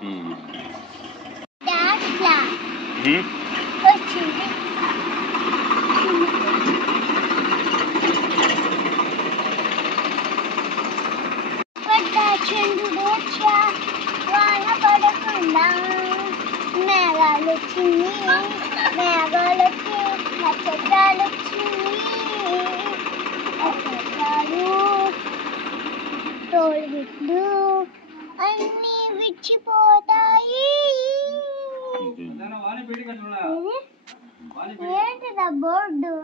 హ్మ్. దాంట్లో హ్మ్. వచ్చింది. పడ్డ చంద్రుడు వచ్చా, వాన పడకుండా మేఘాలు వచ్చింది, మేఘాలు వచ్చి నక్షత్రాలు వచ్చింది, నక్షత్రాలు తోడుగుడ్లు అన్నీ విచ్చిపోతాయి. ఏంటిదా బోర్డు?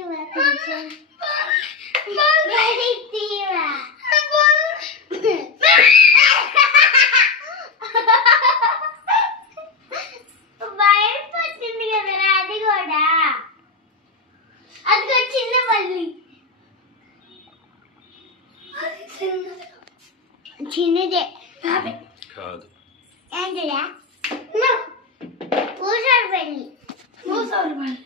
తీవా కొంచెం బడి తీవా భయపడుతుంది కదరా అది కూడా అది చిన్న పల్లి చిన్నదే కాదు ఏంటిదా పూసారు పల్లి పూసారు పల్లి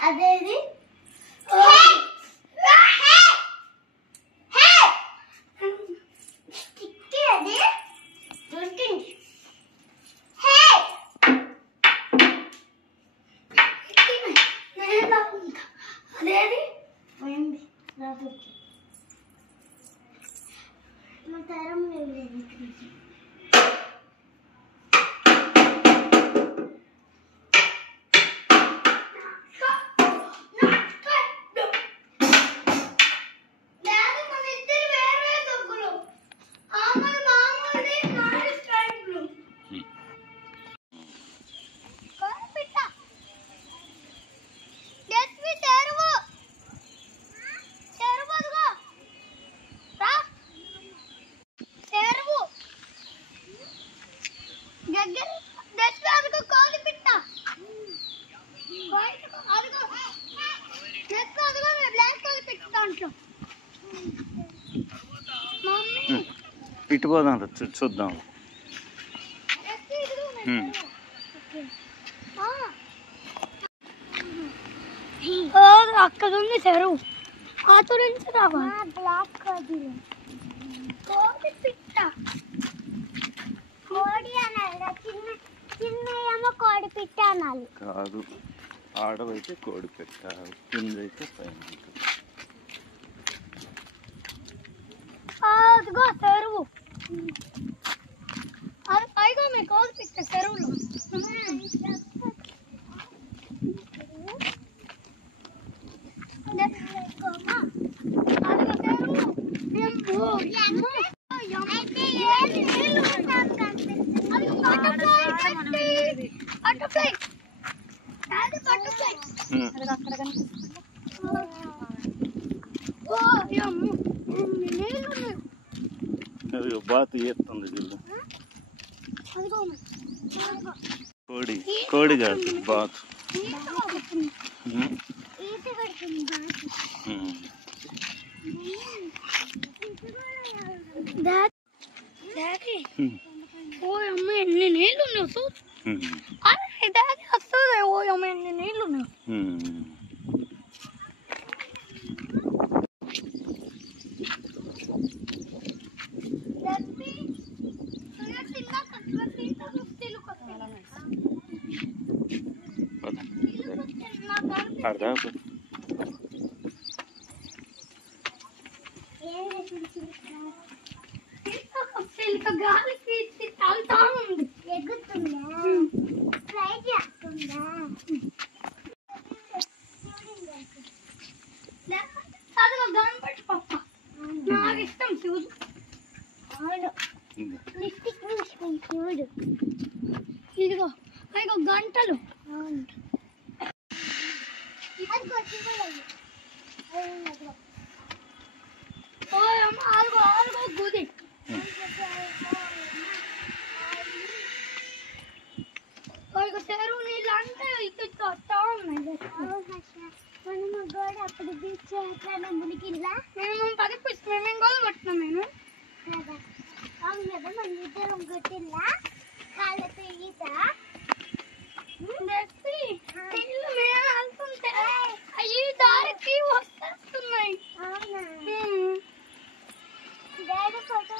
అదేది అది దొరికింది అదేది పోయింది రాబోతుంది మా తరం లేదు ఇటు పోదాం చూద్దాం. అక్కడ ఉంది చెరువు ఆతో నుంచి రావాలి బ్లాక్ కోడి పిట్ట కోడి అనాలి చిన్న చిన్న ఏమో కోడి పిట్ట అనాలి కాదు ఆడవైతే కోడి పెట్ట కిందైతే పైన అదిగో చెరువు అది పైగా మీ కోడి పిట్ట చెరువులో బాతు చేస్తుంది జిల్లు కోడి కోడి కాదు బాతు ఓ అమ్మ ఎన్ని నీళ్ళు ఉన్నావు చూ డాడీ వస్తుంది ఓ అమ్మ ఎన్ని నీళ్ళు ఉన్నావు అర్థం గాలికి తాగుతా ఉంది ఎగుతుందా ట్రై చేస్తుందా అదిగో గణపతి పప్ప నాకు ఇష్టం శివుడు అవును లిప్స్టిక్ వేసుకుని శివుడు ఇదిగో అదిగో గంటలు అవును అదిగో శివుడు ఓ అమ్మ అదిగో అదిగో గుది చెరువు నీళ్ళు అంటే ఇక్కడ వస్తా ఉన్నాయి మనము కూడా అప్పుడు బీచ్ ఎట్లా మునిగిల్లా మేము 10 స్విమ్మింగ్ కూడా పట్టినాం నేను కదా అవును కదా మన ఇద్దరం కొట్టిల్లా కాళ్ళతో ఈత నీళ్ళు మేము వెళ్తుంటే అవి దారికి వస్తున్నాయి అవునా డాడీ ఫోటో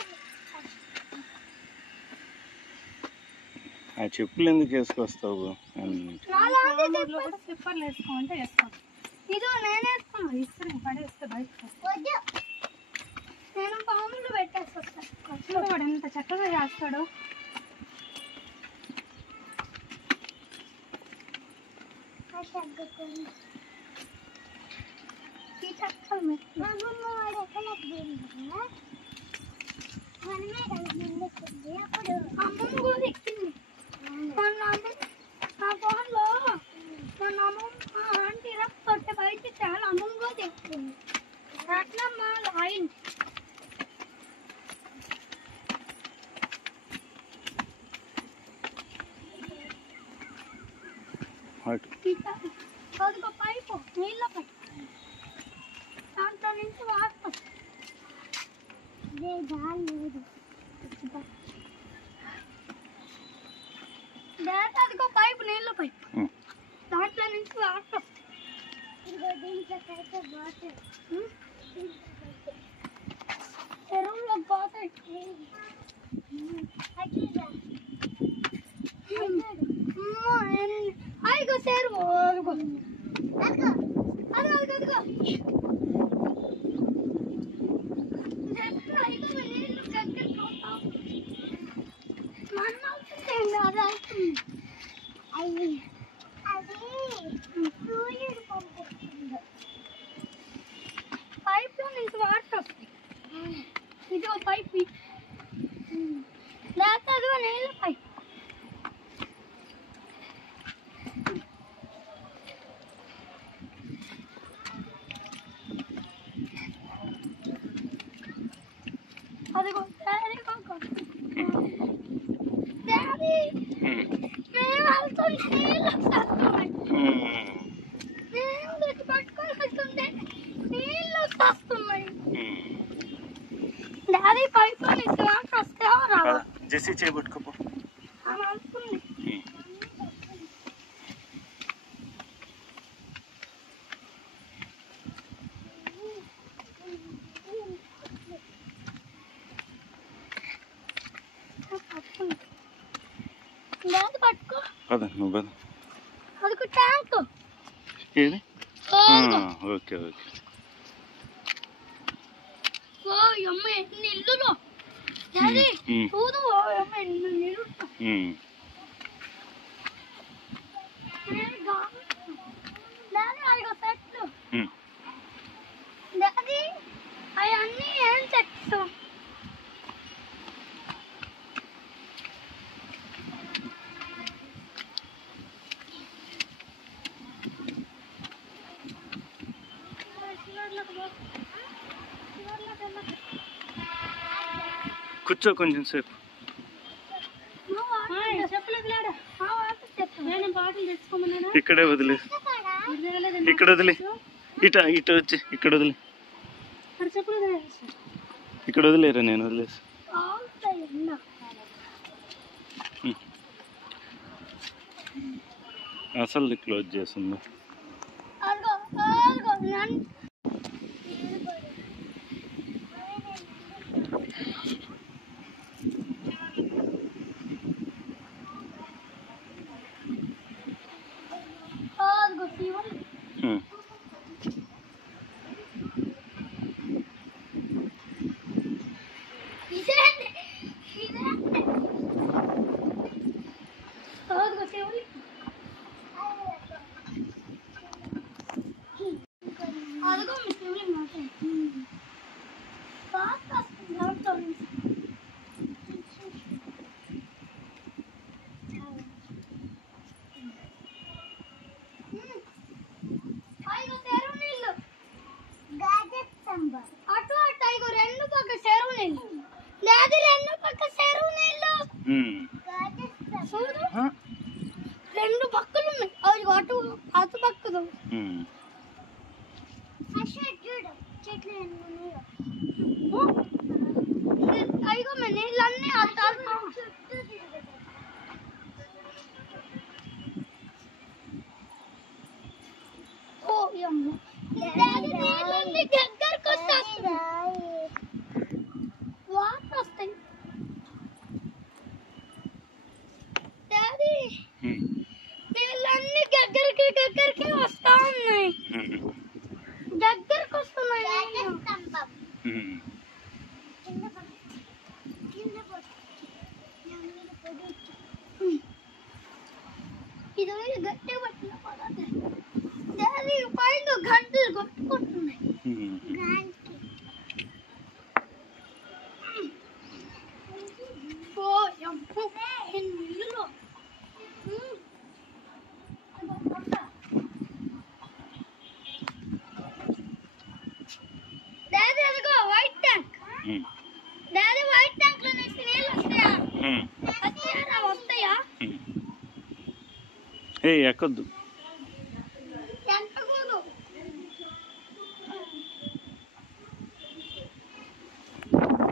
ఆ చెప్పులు ఎందుకు వేసుకొస్తావు? స్లిప్పర్లు వేసుకోమంటే వేసుకో. ఇదో నేను వేసుకున్నా ఇస్త్రీ పడేస్తే బయట నేను పాములు పెట్టేస్తాను. వాడు ఎంత చక్కగా చేస్తాడు. అమ్మమ్మ కూడా ఎక్కింది నా ఫోన్లో మన అమ్మమ్మ ఆంటీ కొట్టే బయట చాలా అమ్మమ్మ కూడా ఎక్కుతుంది అట్లా మా లాయిన్ అదిగో పైపు నీళ్ళ పైపు దాంట్లో నుంచి వాడతాం అదిగో పైపు నీళ్ళ పైపు దాంట్లో నుంచి వాడతాం చెరువులో పోతాయి అదిగో చెరువు అదిగో అదిగో అదిగో అదిగో పైప్ లో నుంచి వాటర్ ఇదిగో పైప్ లేకపోతే అదిగో నీళ్ళ పైప్ అదిగో డాడీ డాడీ మేము వెళ్తాం నీళ్ళు వస్తున్నాయి మేము తెచ్చి పట్టుకొని వెళ్తుంటే నీళ్ళు వస్తున్నాయి డాడీ పైప్ నుంచి వాటర్ వస్తే రావా జెస్సీ చేయబట్టుకోపో ఆమె అనుకుంది పట్టుకో పద నువ్వు పద అదిగో ట్యాంక్ ఏది ఓకే ఓకే ఓ అమ్మ ఎన్ని ఇల్లులు డాడీ చూడు ఓ అమ్మ ఎన్ని ఇల్లు డాడీ అదిగో చెట్లు డాడీ అవన్నీ ఏం చెట్లు కూర్చో కొంచెం సేపు ఇక్కడే వదిలే ఇక్కడ వదిలే ఇటు వచ్చి ఇక్కడ వదిలే ఇక్కడ వదిలేరా నేను వదిలేసి అసలు క్లోజ్ చేస్తుందా అటు అటు ఇగో రెండు పక్క చెరువు నీళ్ళు లేదు రెండు పక్క చెరువు నీళ్ళు చూడు రెండు పక్కలు ఉన్నాయి అవి అటు అటు పక్కదు ఇగో మన నీళ్ళన్నీ అటు ఓ అమ్మ నీళ్ళన్నీ దగ్గరకు వస్తాయి వాటర్ వస్తాయి డాడీ నీళ్ళన్నీ దగ్గరికి వస్తా ఉన్నాయి దగ్గరకు వస్తున్నాయి ఇది గట్టి పట్టిన డాడీ పైన గంటలు కొట్టుకుంటున్నాయి డాడీ అదిగో white tank. Daddy white tank లో నుంచి నీళ్ళు వస్తాయా? వస్తాయా? ఏ ఎక్కొద్దు. ఎక్కకూడదు.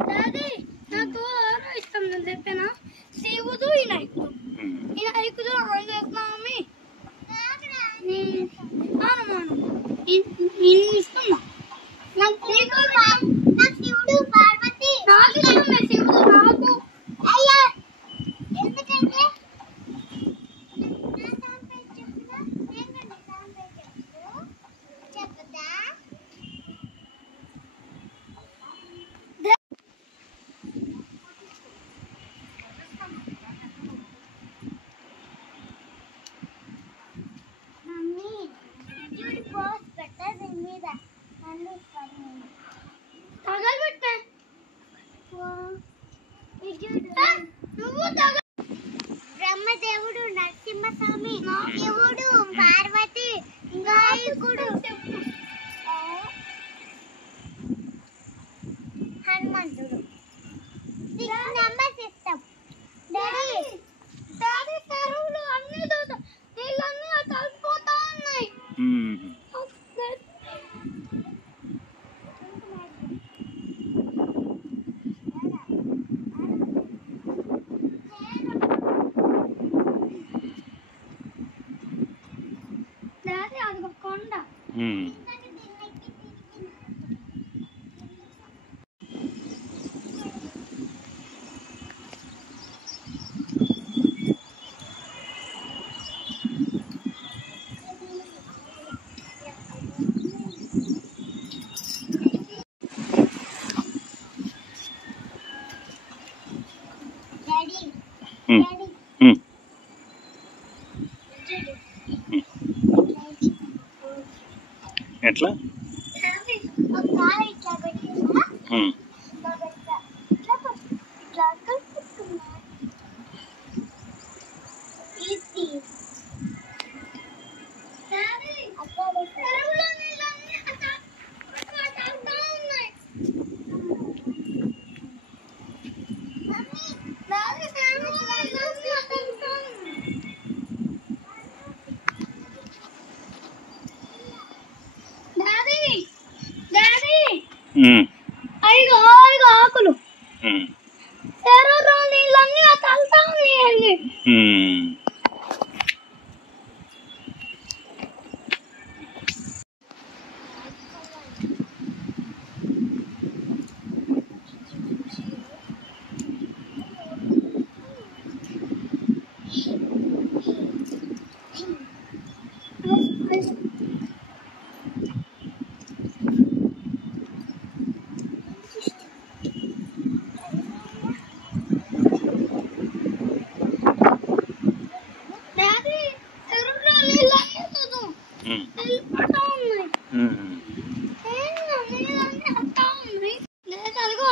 డాడీ నాకు ఆరో ఇష్టం నేను చెప్పానా? శివుడు వినాయకుడు. వినాయకుడు ఆంజనేయస్వామి ఇష్టం. నాకు శివుడు పార్వతి నాకు ఇష్టమే. శివుడు నాకు అయ్యా ఎందుకంటే చెప్తా. మమ్మీ చూడు పోస్ట్ పెట్టా దీని మీద తగలబెట్టా. నువ్వు బ్రహ్మదేవుడు, నరసింహస్వామి, శివుడు, పార్వతి, గాయకుడు, హనుమంతుడు. 6 నెంబర్స్ ఇస్తాం. డాడీ డాడీ చెరువులు అన్ని నీళ్ళన్నీ కలిసిపోతా ఉన్నాయి. డాడీ అది కొండ. ఎట్లా? ఐదు ఆకులు చెరువులో నీళ్ళన్నీ తల్తా ఉన్నాయండి.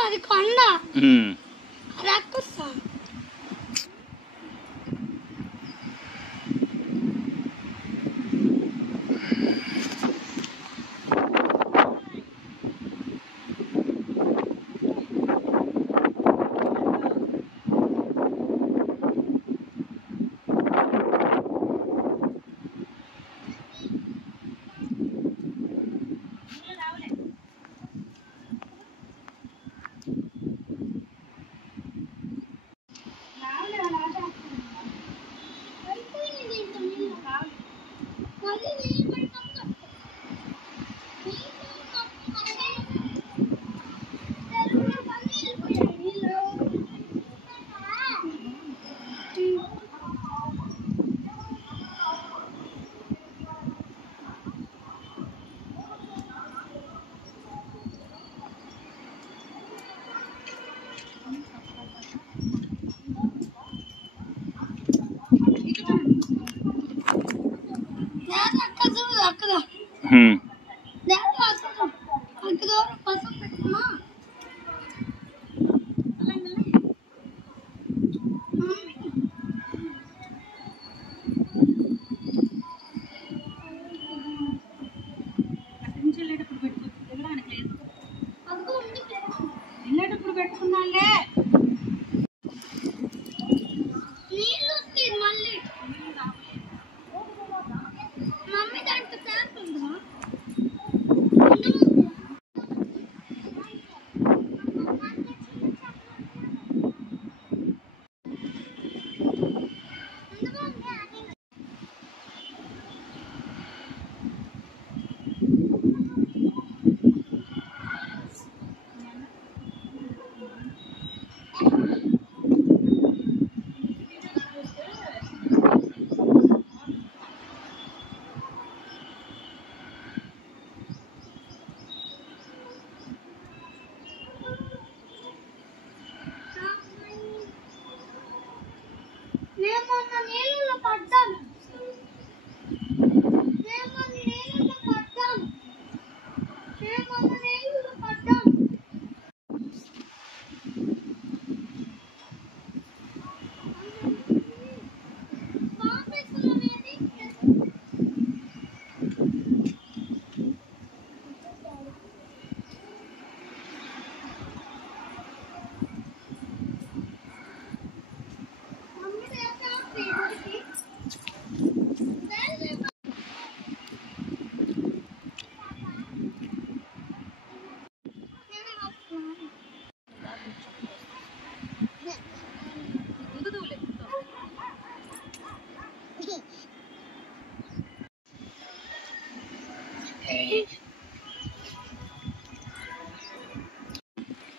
అది కొండ రక్కుస్తా.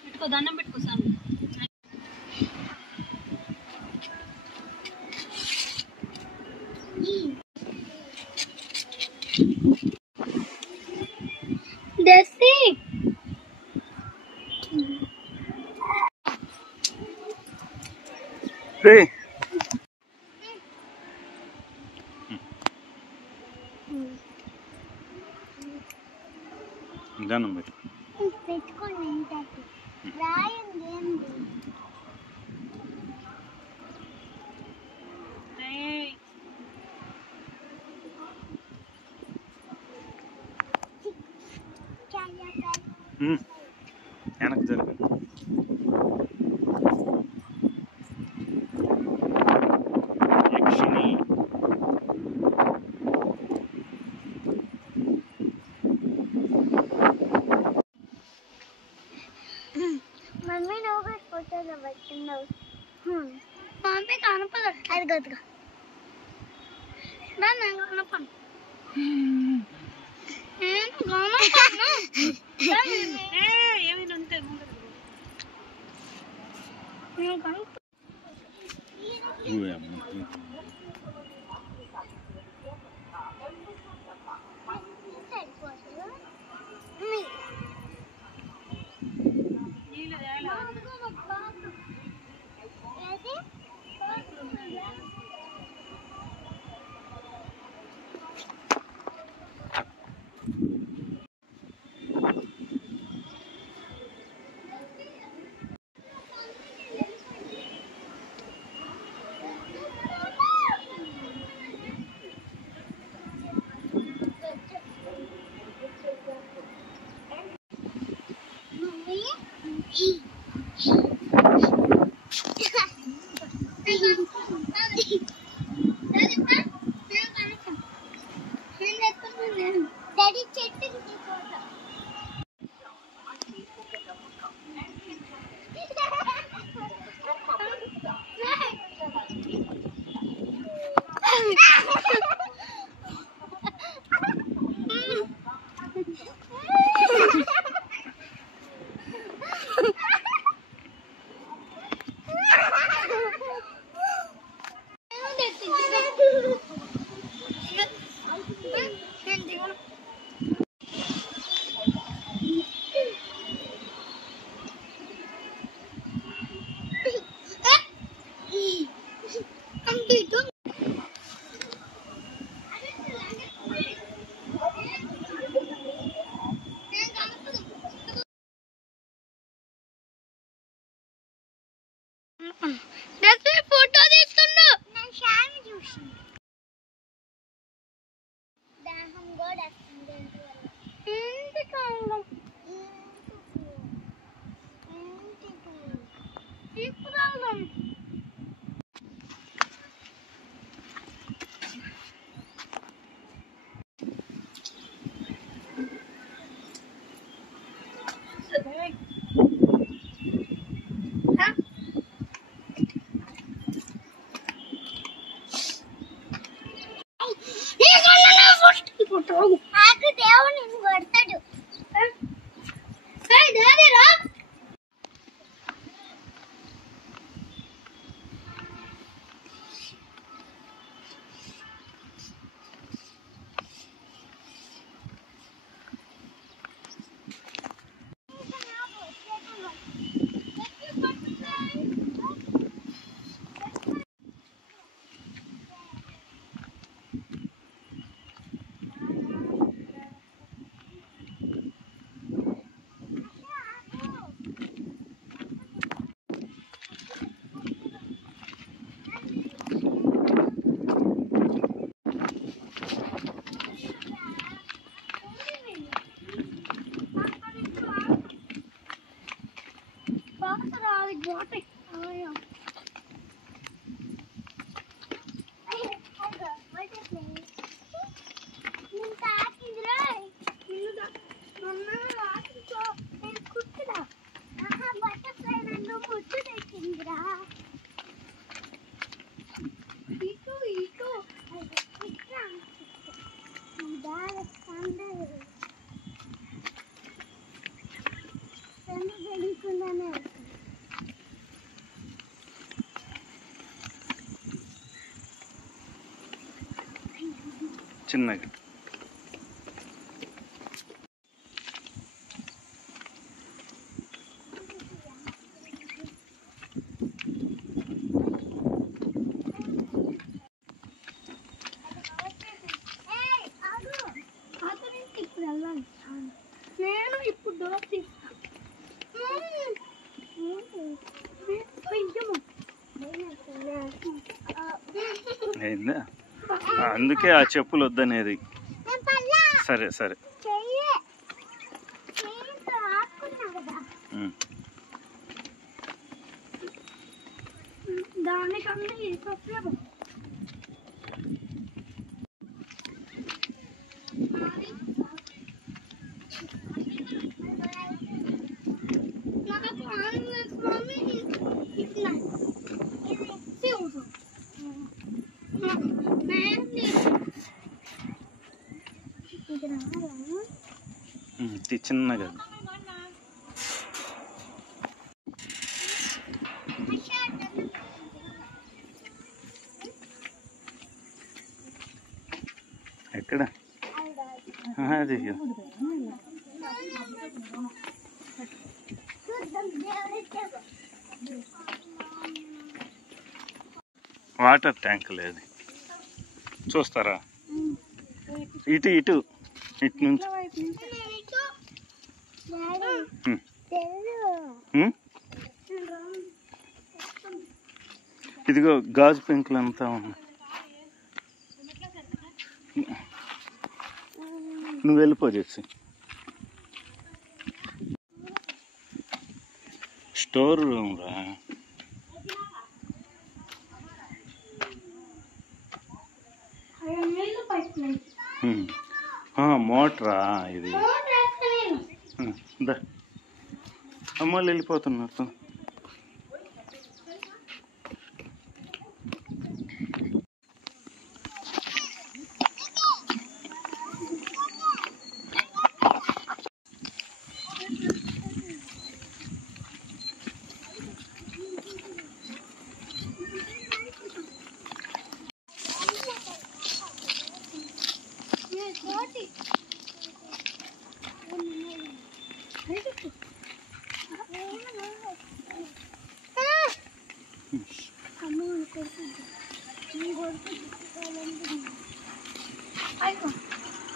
పెట్టుకో, దండం పెట్టుకో స్వామి. దసి రే దండం పెట్టు. పెట్టుకోండి. రాయండి ఏంది వెనక్కి జరగ. యక్షిణి మమ్మీ నువ్వు కూడా ఫోటోలో పట్టున్నావు. మమ్మీ కనపడదు. అది గదుగా నేను కనపడు. ఏమైనా ఉంటే డాడీ చెట్టు ఫోటో తీస్తున్నా. నేను షామి చూసి దాహం కూడా వస్తుంది. నాకు దేవుడు నిన్ను కొడతాడు. చిన్నగా. నేను ఇప్పుడు డోర్ తీస్తా. అయిందా? అందుకే ఆ చెప్పులు వద్దనేది. సరే సరే. దానికన్నా ఈ చెప్పులే చిన్నగా. ఎక్కడ అది? వాటర్ ట్యాంక్ లేదు, చూస్తారా? ఇటు ఇటు ఇటు నుంచి. ఇదిగో గాజు పెంకులు అంతా ఉన్నాయి. నువ్వు వెళ్ళిపో చేసి. స్టోర్ రూమ్ రా. మోటరా ఇది? అమ్మోళ్ళు వెళ్ళిపోతున్నారు.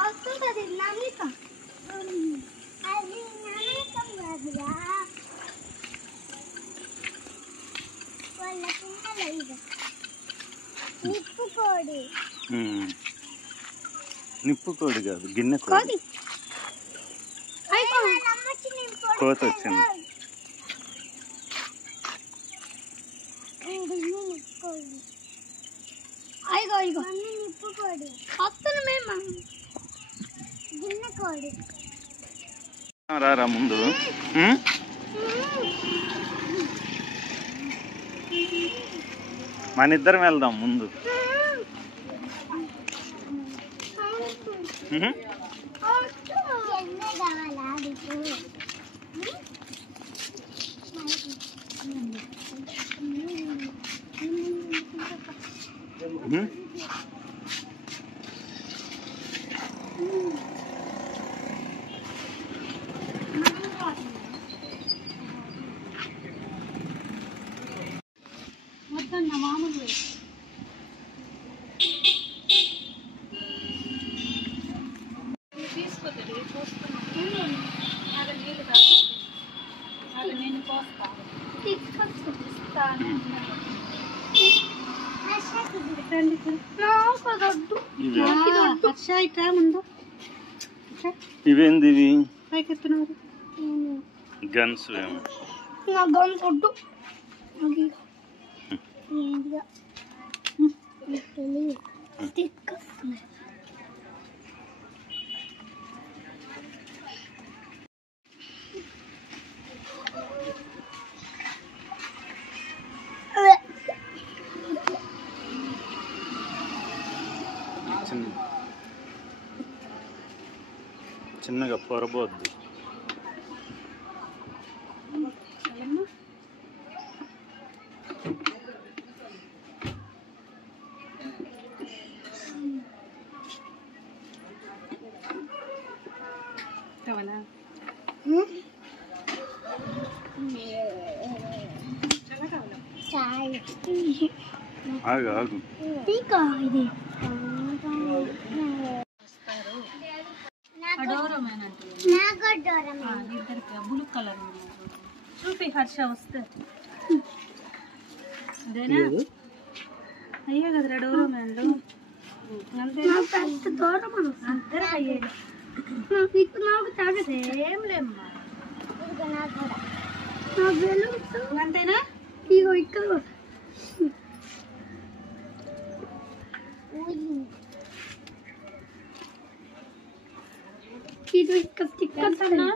వస్తుంది నమిక, అది నమికం కాదురా వాళ్ళ పిల్లలు. ఇది నిప్పుకోడి. నిప్పుకోడి కాదు, గిన్నె కోడి. కోత వచ్చింది. అయ్యో ఇగో నిప్పుకోడి వస్తుంది. మేము గిన్నె కోడి. రారా ముందు. మన ఇద్దరం వెళ్దాం ముందు. వద్దన్న మామూలు తీసుకొద్దు చూస్తున్నాను. అది నీళ్ళు కాదు, అది నేను పోస్తాను. తీసుకొస్తాను. ఇవేంది ఇవి? పైకెత్తున్నారు. గన్స్ ఏమో. నా గన్స్ వద్దు. చిన్నగా పొరబోద్దు. కావాలా ఆగు ఆగు ఇది డోరమేన్ అంటే ఇద్దరికి బ్లూ కలర్ చూపి హర్ష వస్తే అదేనా అయ్యే కదరా డోరమేన్లు అంతే అందరూ అయ్యేది సేమ్ లేమ్మా అంతేనా ఇగో ఇక్కడ ఇది ఇక్కడ స్టిక్కర్స్ అన్నా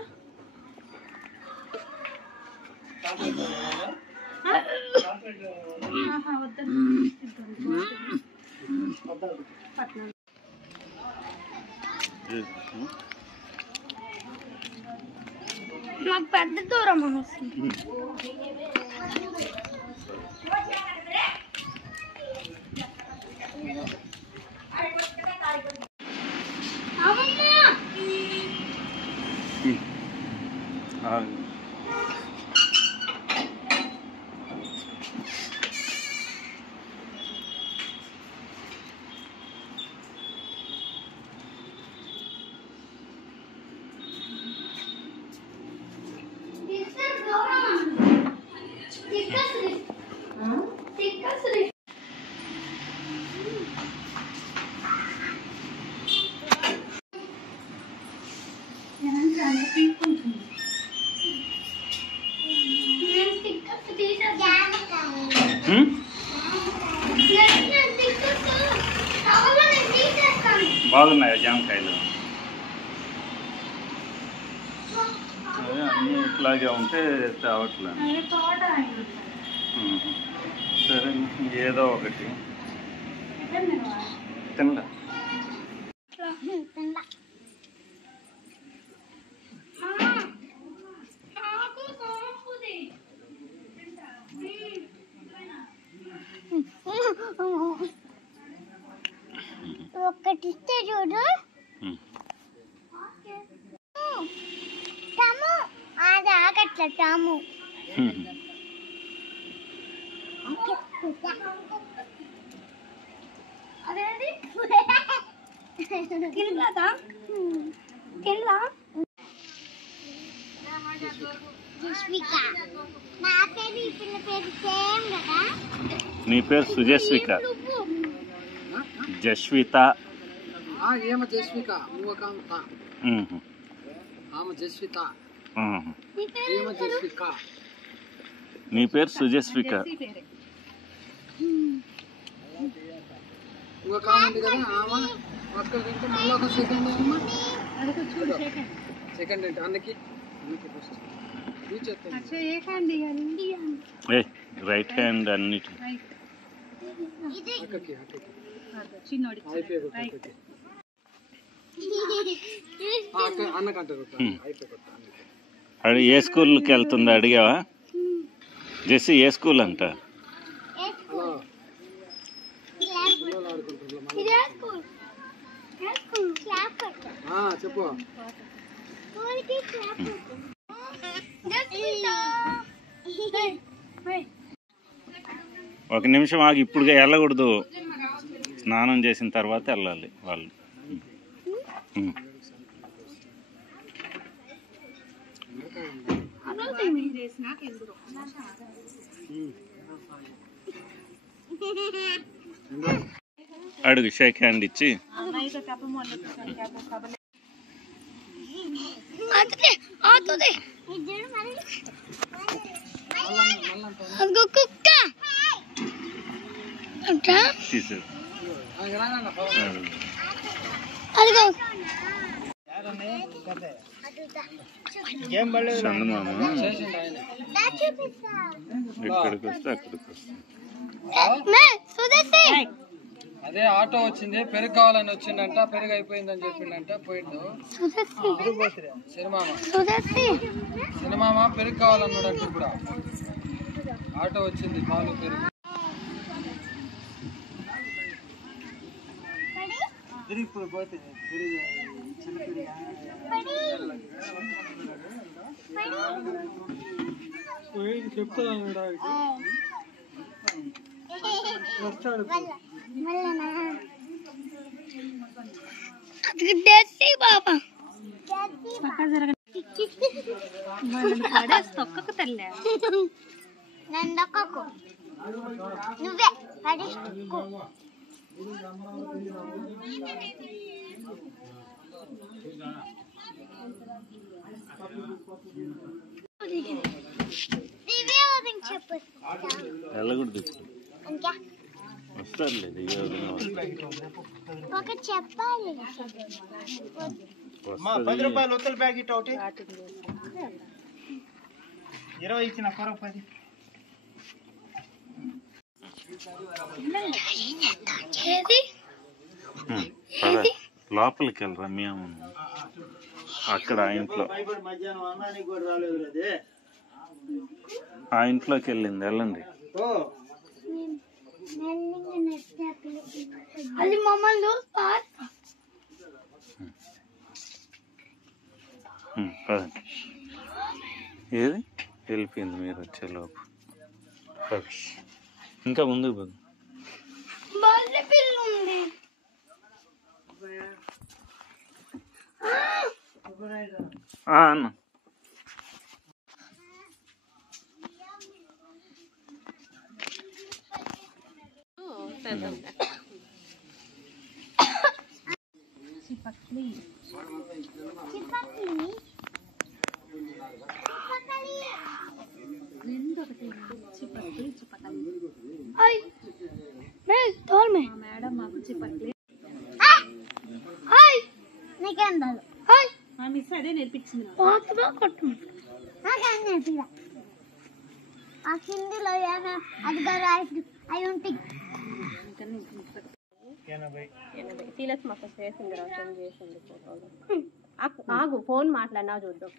నాకు పెద్ద దూరం వస్తుంది ఆగు బాగున్నాయా జామకాయలు? అదే అన్నీ ఇట్లాగే ఉంటే తేవట్లేదు. సరే ఏదో ఒకటి తినలే. ఒకటి ఇస్తే చూడు టాము అది ఆగట్ల టాము అదేంటి తినలేదా తినలా జస్విక నా పేరు ఈ పిల్ల పేరు సేమ్ కదా. నీ పేరు సుజస్విక జస్విత ఏమో జస్విక మూవకాంత ఆమె జస్విత ఏమో జస్విక నీ పేరు సుజస్విక మూవకాంత కదా ఆమె అక్కడ తింటే మళ్ళీ ఒక సెకండ్ అమ్మా సెకండ్ అంటే అన్నకి ఫస్ట్ ఏ రైట్ హ్యాండ్ అన్నిటి చిన్నోడి అది ఏ స్కూల్కి వెళ్తుందో అడిగావా? జెస్సీ ఏ స్కూల్ అంట? చెప్పు ఒక నిమిషం ఆగి, ఇప్పుడు వెళ్ళకూడదు. స్నానం చేసిన తర్వాత వెళ్ళాలి వాళ్ళు. అడుగు, షేక్ హ్యాండ్ ఇచ్చి. తీసు చందమామ ఇక్కడికి వస్తే అక్కడికి వస్తే. అదే ఆటో వచ్చింది, పెరుగు కావాలని వచ్చిందంట, పెరుగు అయిపోయిందని చెప్పిండంట, పోయిండు సినిమామ పెరుగు కావాలన్నాడంట. ఇప్పుడు ఆటో వచ్చింది, పాలు పెరుగు. ఇప్పుడు పోతే పెరుగు తొక్కకు తల్లే నందొక్కకు నువ్వే పడేసుకో. వెళ్ళకూడదు వస్తారులే ఒక చెప్పాలి. 10 రూపాయలు ఉత్తల ప్యాకెట్ ఒకటి 20 ఇచ్చిన 10. లోపలికి వెళ్ళి రమ్య అక్కడ ఆ ఇంట్లో ఆ ఇంట్లోకి వెళ్ళింది. వెళ్ళండి. అది మమ్మల్ని ఏది వెళ్ళిపోయింది మీరు వచ్చేలోపు. ఇంకా ముందుకు పోదు. పిల్ల ఉంది. అన్న మేడం మాకు చిపట్లి నీకేం మిస్ అదే నేర్పించింది. ఆ హిందీలో అది అవి ఉంటాయి. సీలస్ మాకు చేసింది సెండ్ చేసింది ఫోటోలు. ఆగు ఫోన్ మాట్లాడినా చూద్దాం.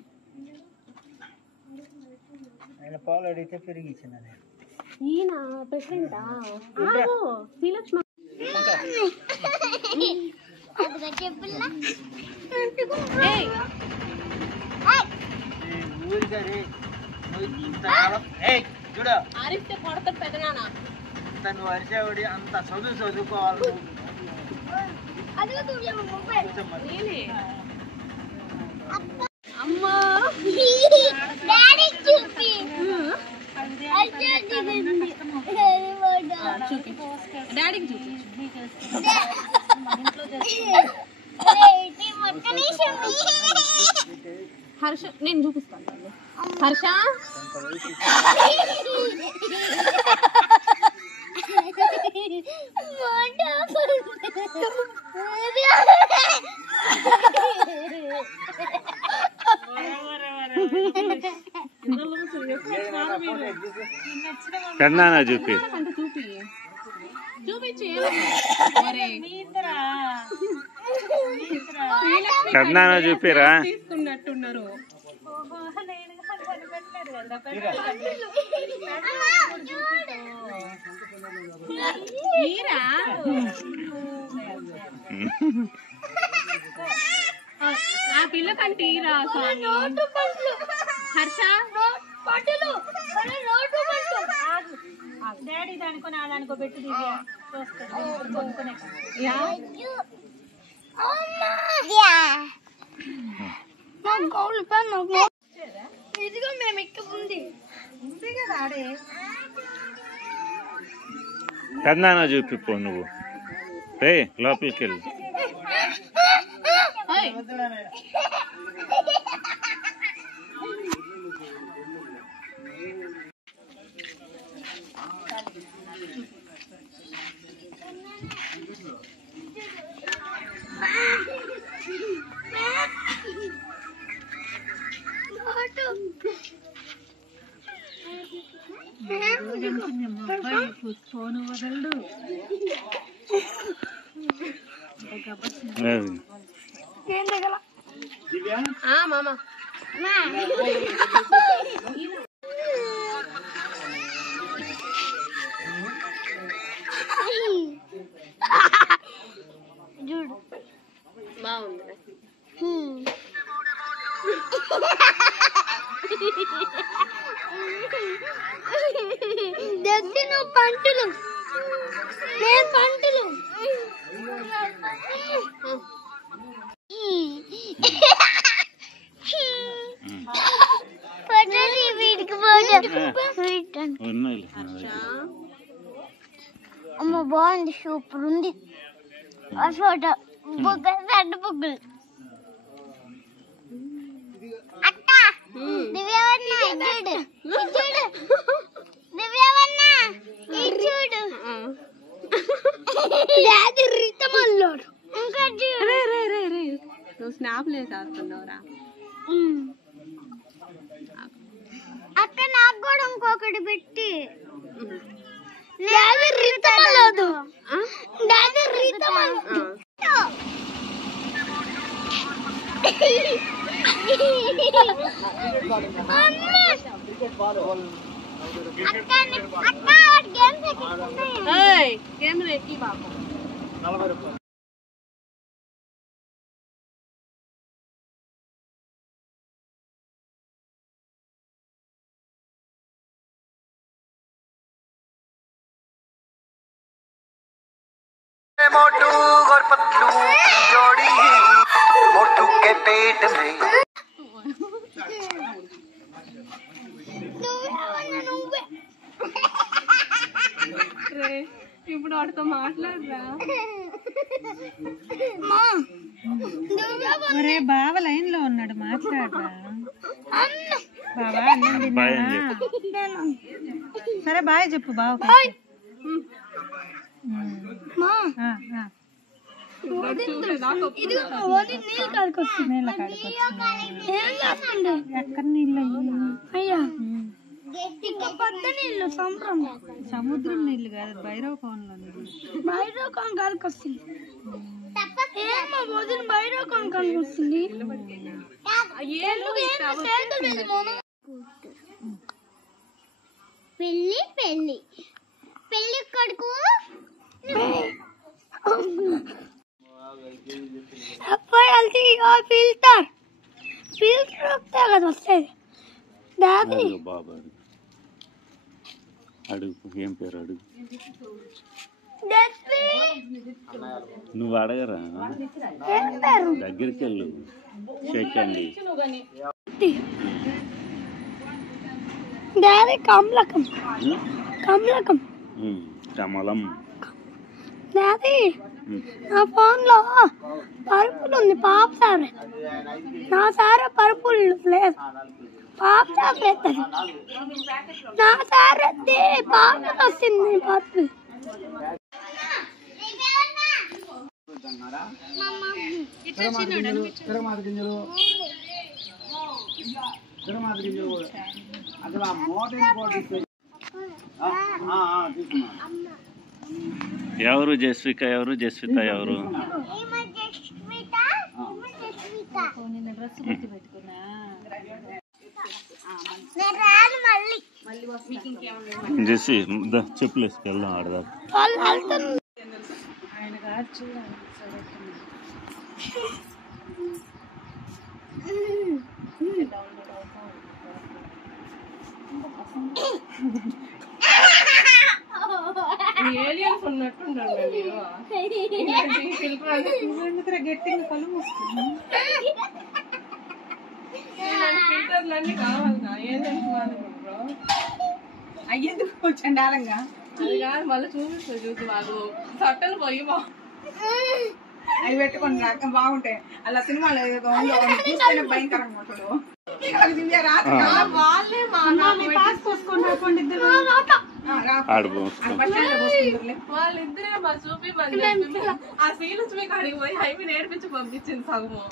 పాలు అడిగితే పెరిగి ఇచ్చిన ఈయన ప్రెసిడెంటా? ఆగు సీలస్ అరిస్తే కొడతాడు పెద్దనాన్న. తను అరిసేవాడి అంత చదువుకోవాలి. అమ్మా డాడీకి చూపి. హర్ష నేను చూపిస్తాను. హర్ష కన్నానా చూపి చూపించి కన్నానా చూపిరా తీసుకున్నట్టున్నారు. ఆ పిల్ల కంటే హర్ష డాడీ దానికో నా దానికో పెట్టి ఇదిగో మేము ఇక్కడ ఉంది కదా ఆడే. కన్నానా చూపిపో నువ్వు. రే లోపలికి వెళ్ళి ఫోన్ వదలడు. మామ చూడు బాగుంది. దగ్గర పంటలు నేను పంటలు అమ్మ బాగుంది, సూపర్ ఉంది. ఆ ఫోటో బుగ్గలు రెడ్ బుగ్గలు. అక్క దివ్యవన్న చూడు చూడు, దివ్యవన్న చూడు, రీతమల్లోడు ఇంకా చూడు. నువ్వు స్నాప్ లేసేస్తున్నావురా. అక్క నాకు కూడా ఇంకొకటి పెట్టి. డాడీ రీతమల్లోదు, డాడీ రీతమల్లోదు. కెమెరా ఎక్కి బాబు. मोटू और पतलू की जोड़ी मोटू के पेट में ఇప్పుడు వాడితో మాట్లాడరా. ఒరే బావ లైన్ లో ఉన్నాడు, మాట్లాడరా. బావా అన్నం తిన్నావా? సరే బాయ్ చెప్పు బావ. ఎక్కడ నీళ్ళు అయ్యా? సముద్రం నీళ్ళు కాదు, భైరవ కోనలో నీళ్ళు. భైరవ కోన కాడికి వస్తుంది. భైరవ కోన కాడికి వస్తుంది. పెళ్ళి పెళ్ళి పెళ్ళి కొడుకు ఫిల్టర్ ఫిల్టర్ వస్తే కదా వస్తుంది. డాడీ బాబు అడుగు, ఏం పేరు అడుగు. నువ్వు అడగరా, దగ్గరికి వెళ్ళు, చెక్కండి. డాడీ కమలకం కమలకం కమలం. డాడీ నా ఫోన్లో పరుపులు ఉంది, పాప సారే. నా సారే పరుపులు లేదు, పాప సార్ లేదు. నా సారే పాప వస్తుంది పరుపు. ఎవరు జస్విక, ఎవరు జస్విత, ఎవరు? జెస్సి చెప్పులేసి వెళ్దాం ఆడదాం. ఏలియన్స్ ఉన్నట్టున్నారు గట్టిగా కళ్ళు మూసుకున్నా. ఫిల్టర్లన్నీ కావాలన్నా ఏలియన్స్ వాళ్ళు అయ్యేందుకు చండాలంగా అది కాదు, మళ్ళీ చూపిస్తారు చూసి వాళ్ళు సట్టలు పోయి అవి పెట్టుకొని రాక బాగుంటాయి. అలా సినిమాలో భయంకరంగా ఉంటాడు. వాళ్ళే వాళ్ళిద్దరే మా చూపి ఆ శ్రీలక్ష్మి కాడికి పోయి హైవీ నేర్పించి పంపించింది సగము.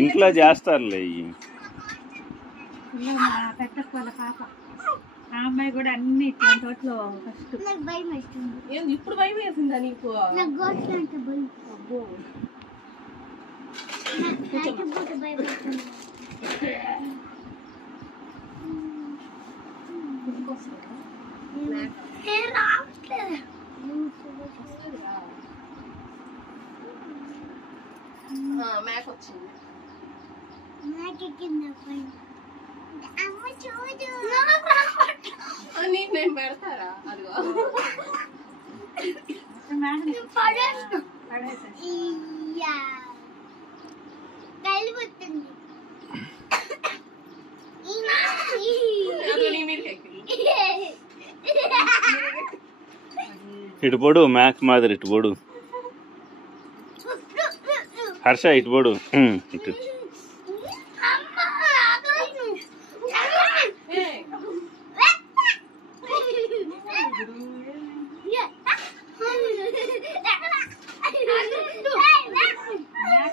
ఇంట్లో చేస్తారులే. పెద్ద వాళ్ళ పాప ఆ అమ్మాయి కూడా అన్ని ఇట్లాంటి వాటిలో ఫస్ట్. ఇప్పుడు భయం వేసిందా నీకు? మేక వచ్చింది. నేను పెడతారా? అదిగో ఇటు పొడు మ్యాక్ మాదిరి ఇటు పొడు. హర్ష ఇటు పొడు. ఇటు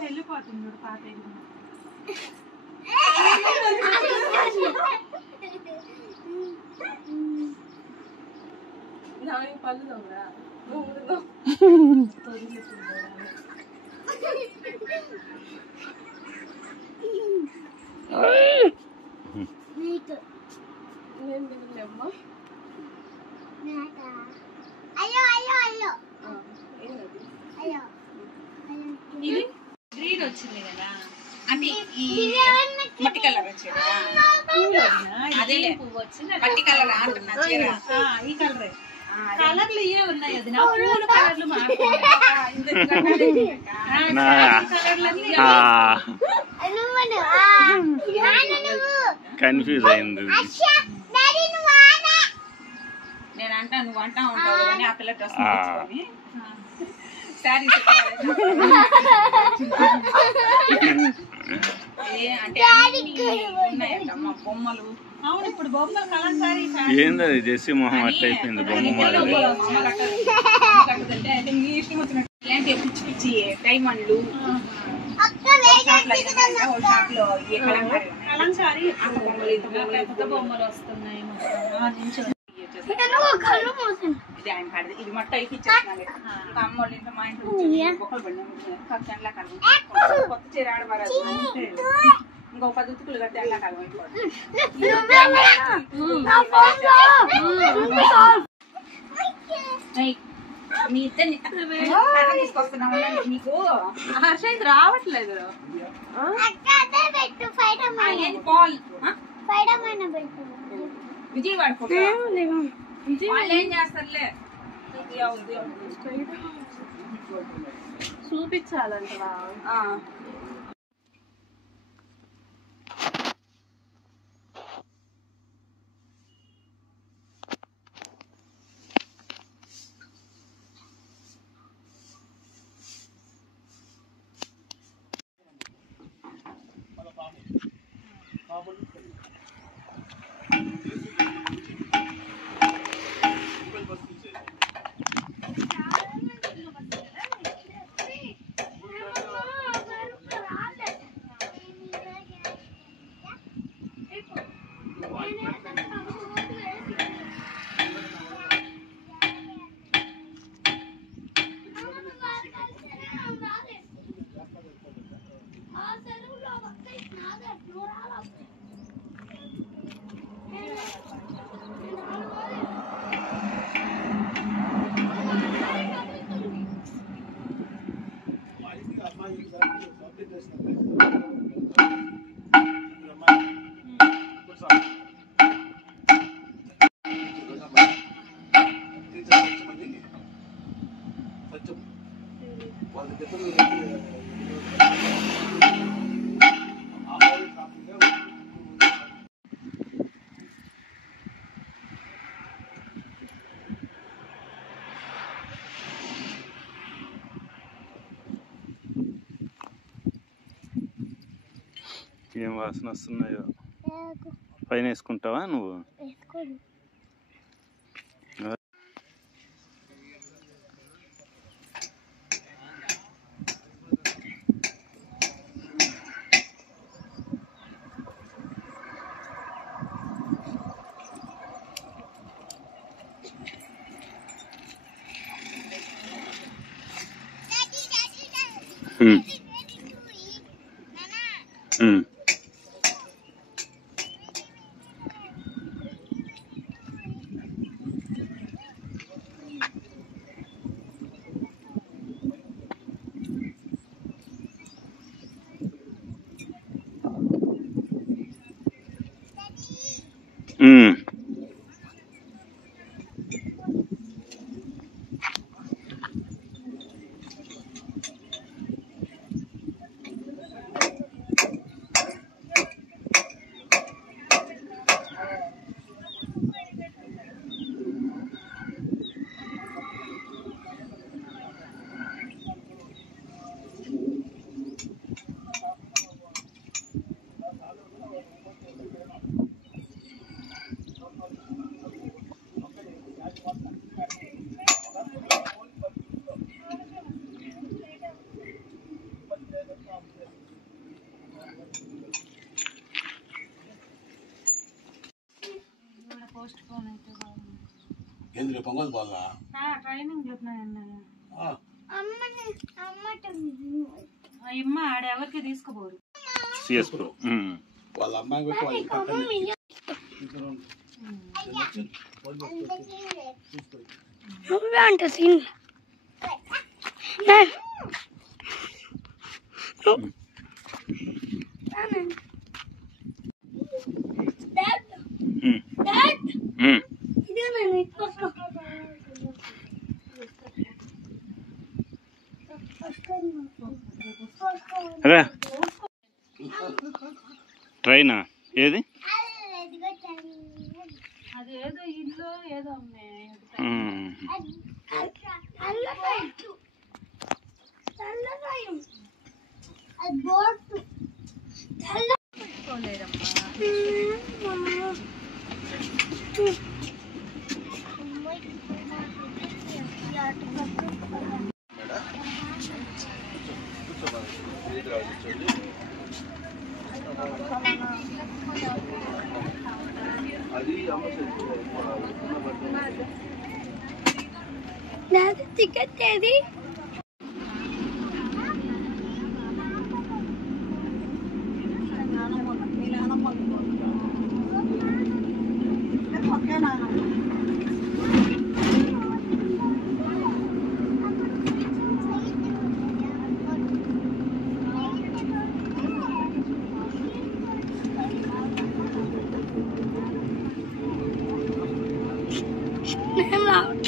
వెళ్ళిపోతుంది పాత పళ్ళు గ్రీన్ వచ్చింది కదా అంటే ఈ మట్టి కలర్ వచ్చేదా? అదే పువ్వు వచ్చింది మట్టి కలర్ అంటున్నా చీర. ఈ కలరే కలర్లు ఇవే ఉన్నాయి. అది నా పూల కలర్లు కన్ఫ్యూజ్ అయింది. నేను అంటా నువ్వు అంటా ఉంటావు కానీ ఆ పిల్ల డ్రెస్ మార్చుకొని శారీ అంటే ఉన్నాయంటమ్మా బొమ్మలు. అవును ఇప్పుడు బొమ్మలు కలర్ సారీ ఏంది జెస్సీ మొహం అట్ట అయిపోయింది బొమ్మ. మీ ఇష్టం వచ్చినట్టు ఇలాంటి పిచ్చి పిచ్చి డైమండ్లు కలంకారీ పెద్ద బొమ్మలు వస్తున్నాయి. ఇది ఆయన కాదు, ఇది మొట్ట అయిపోయించేస్తున్నాను. ఇంకా అమ్మ వాళ్ళు ఇంట్లో మా ఇంట్లో బొక్కలు పడినా ఎండాకాలం కొత్త చీర ఆడబారాదు. ఇంకో 10 ఉతుకులు కడితే ఎండాకాలం అయిపోతుంది. మీ ఇద్దరిని తీసుకొస్తున్నాము నీకు. హర్ష ఇది రావట్లేదు. పాల్ విజయవాడ వాళ్ళు ఏం చేస్తారులే. చూపించాలంటవా? ఏం వాసన వస్తున్నాయో. పైన వేసుకుంటావా నువ్వు? ట్రైనింగ్ చెప్పినా అమ్మ ఆడెవరికి తీసుకుపోరు వాళ్ళ అమ్మాయి అంట సీన్ ట్రైనా ఏది అదేదో ఇల్లు ఏదో టికెట్ ఏది నేను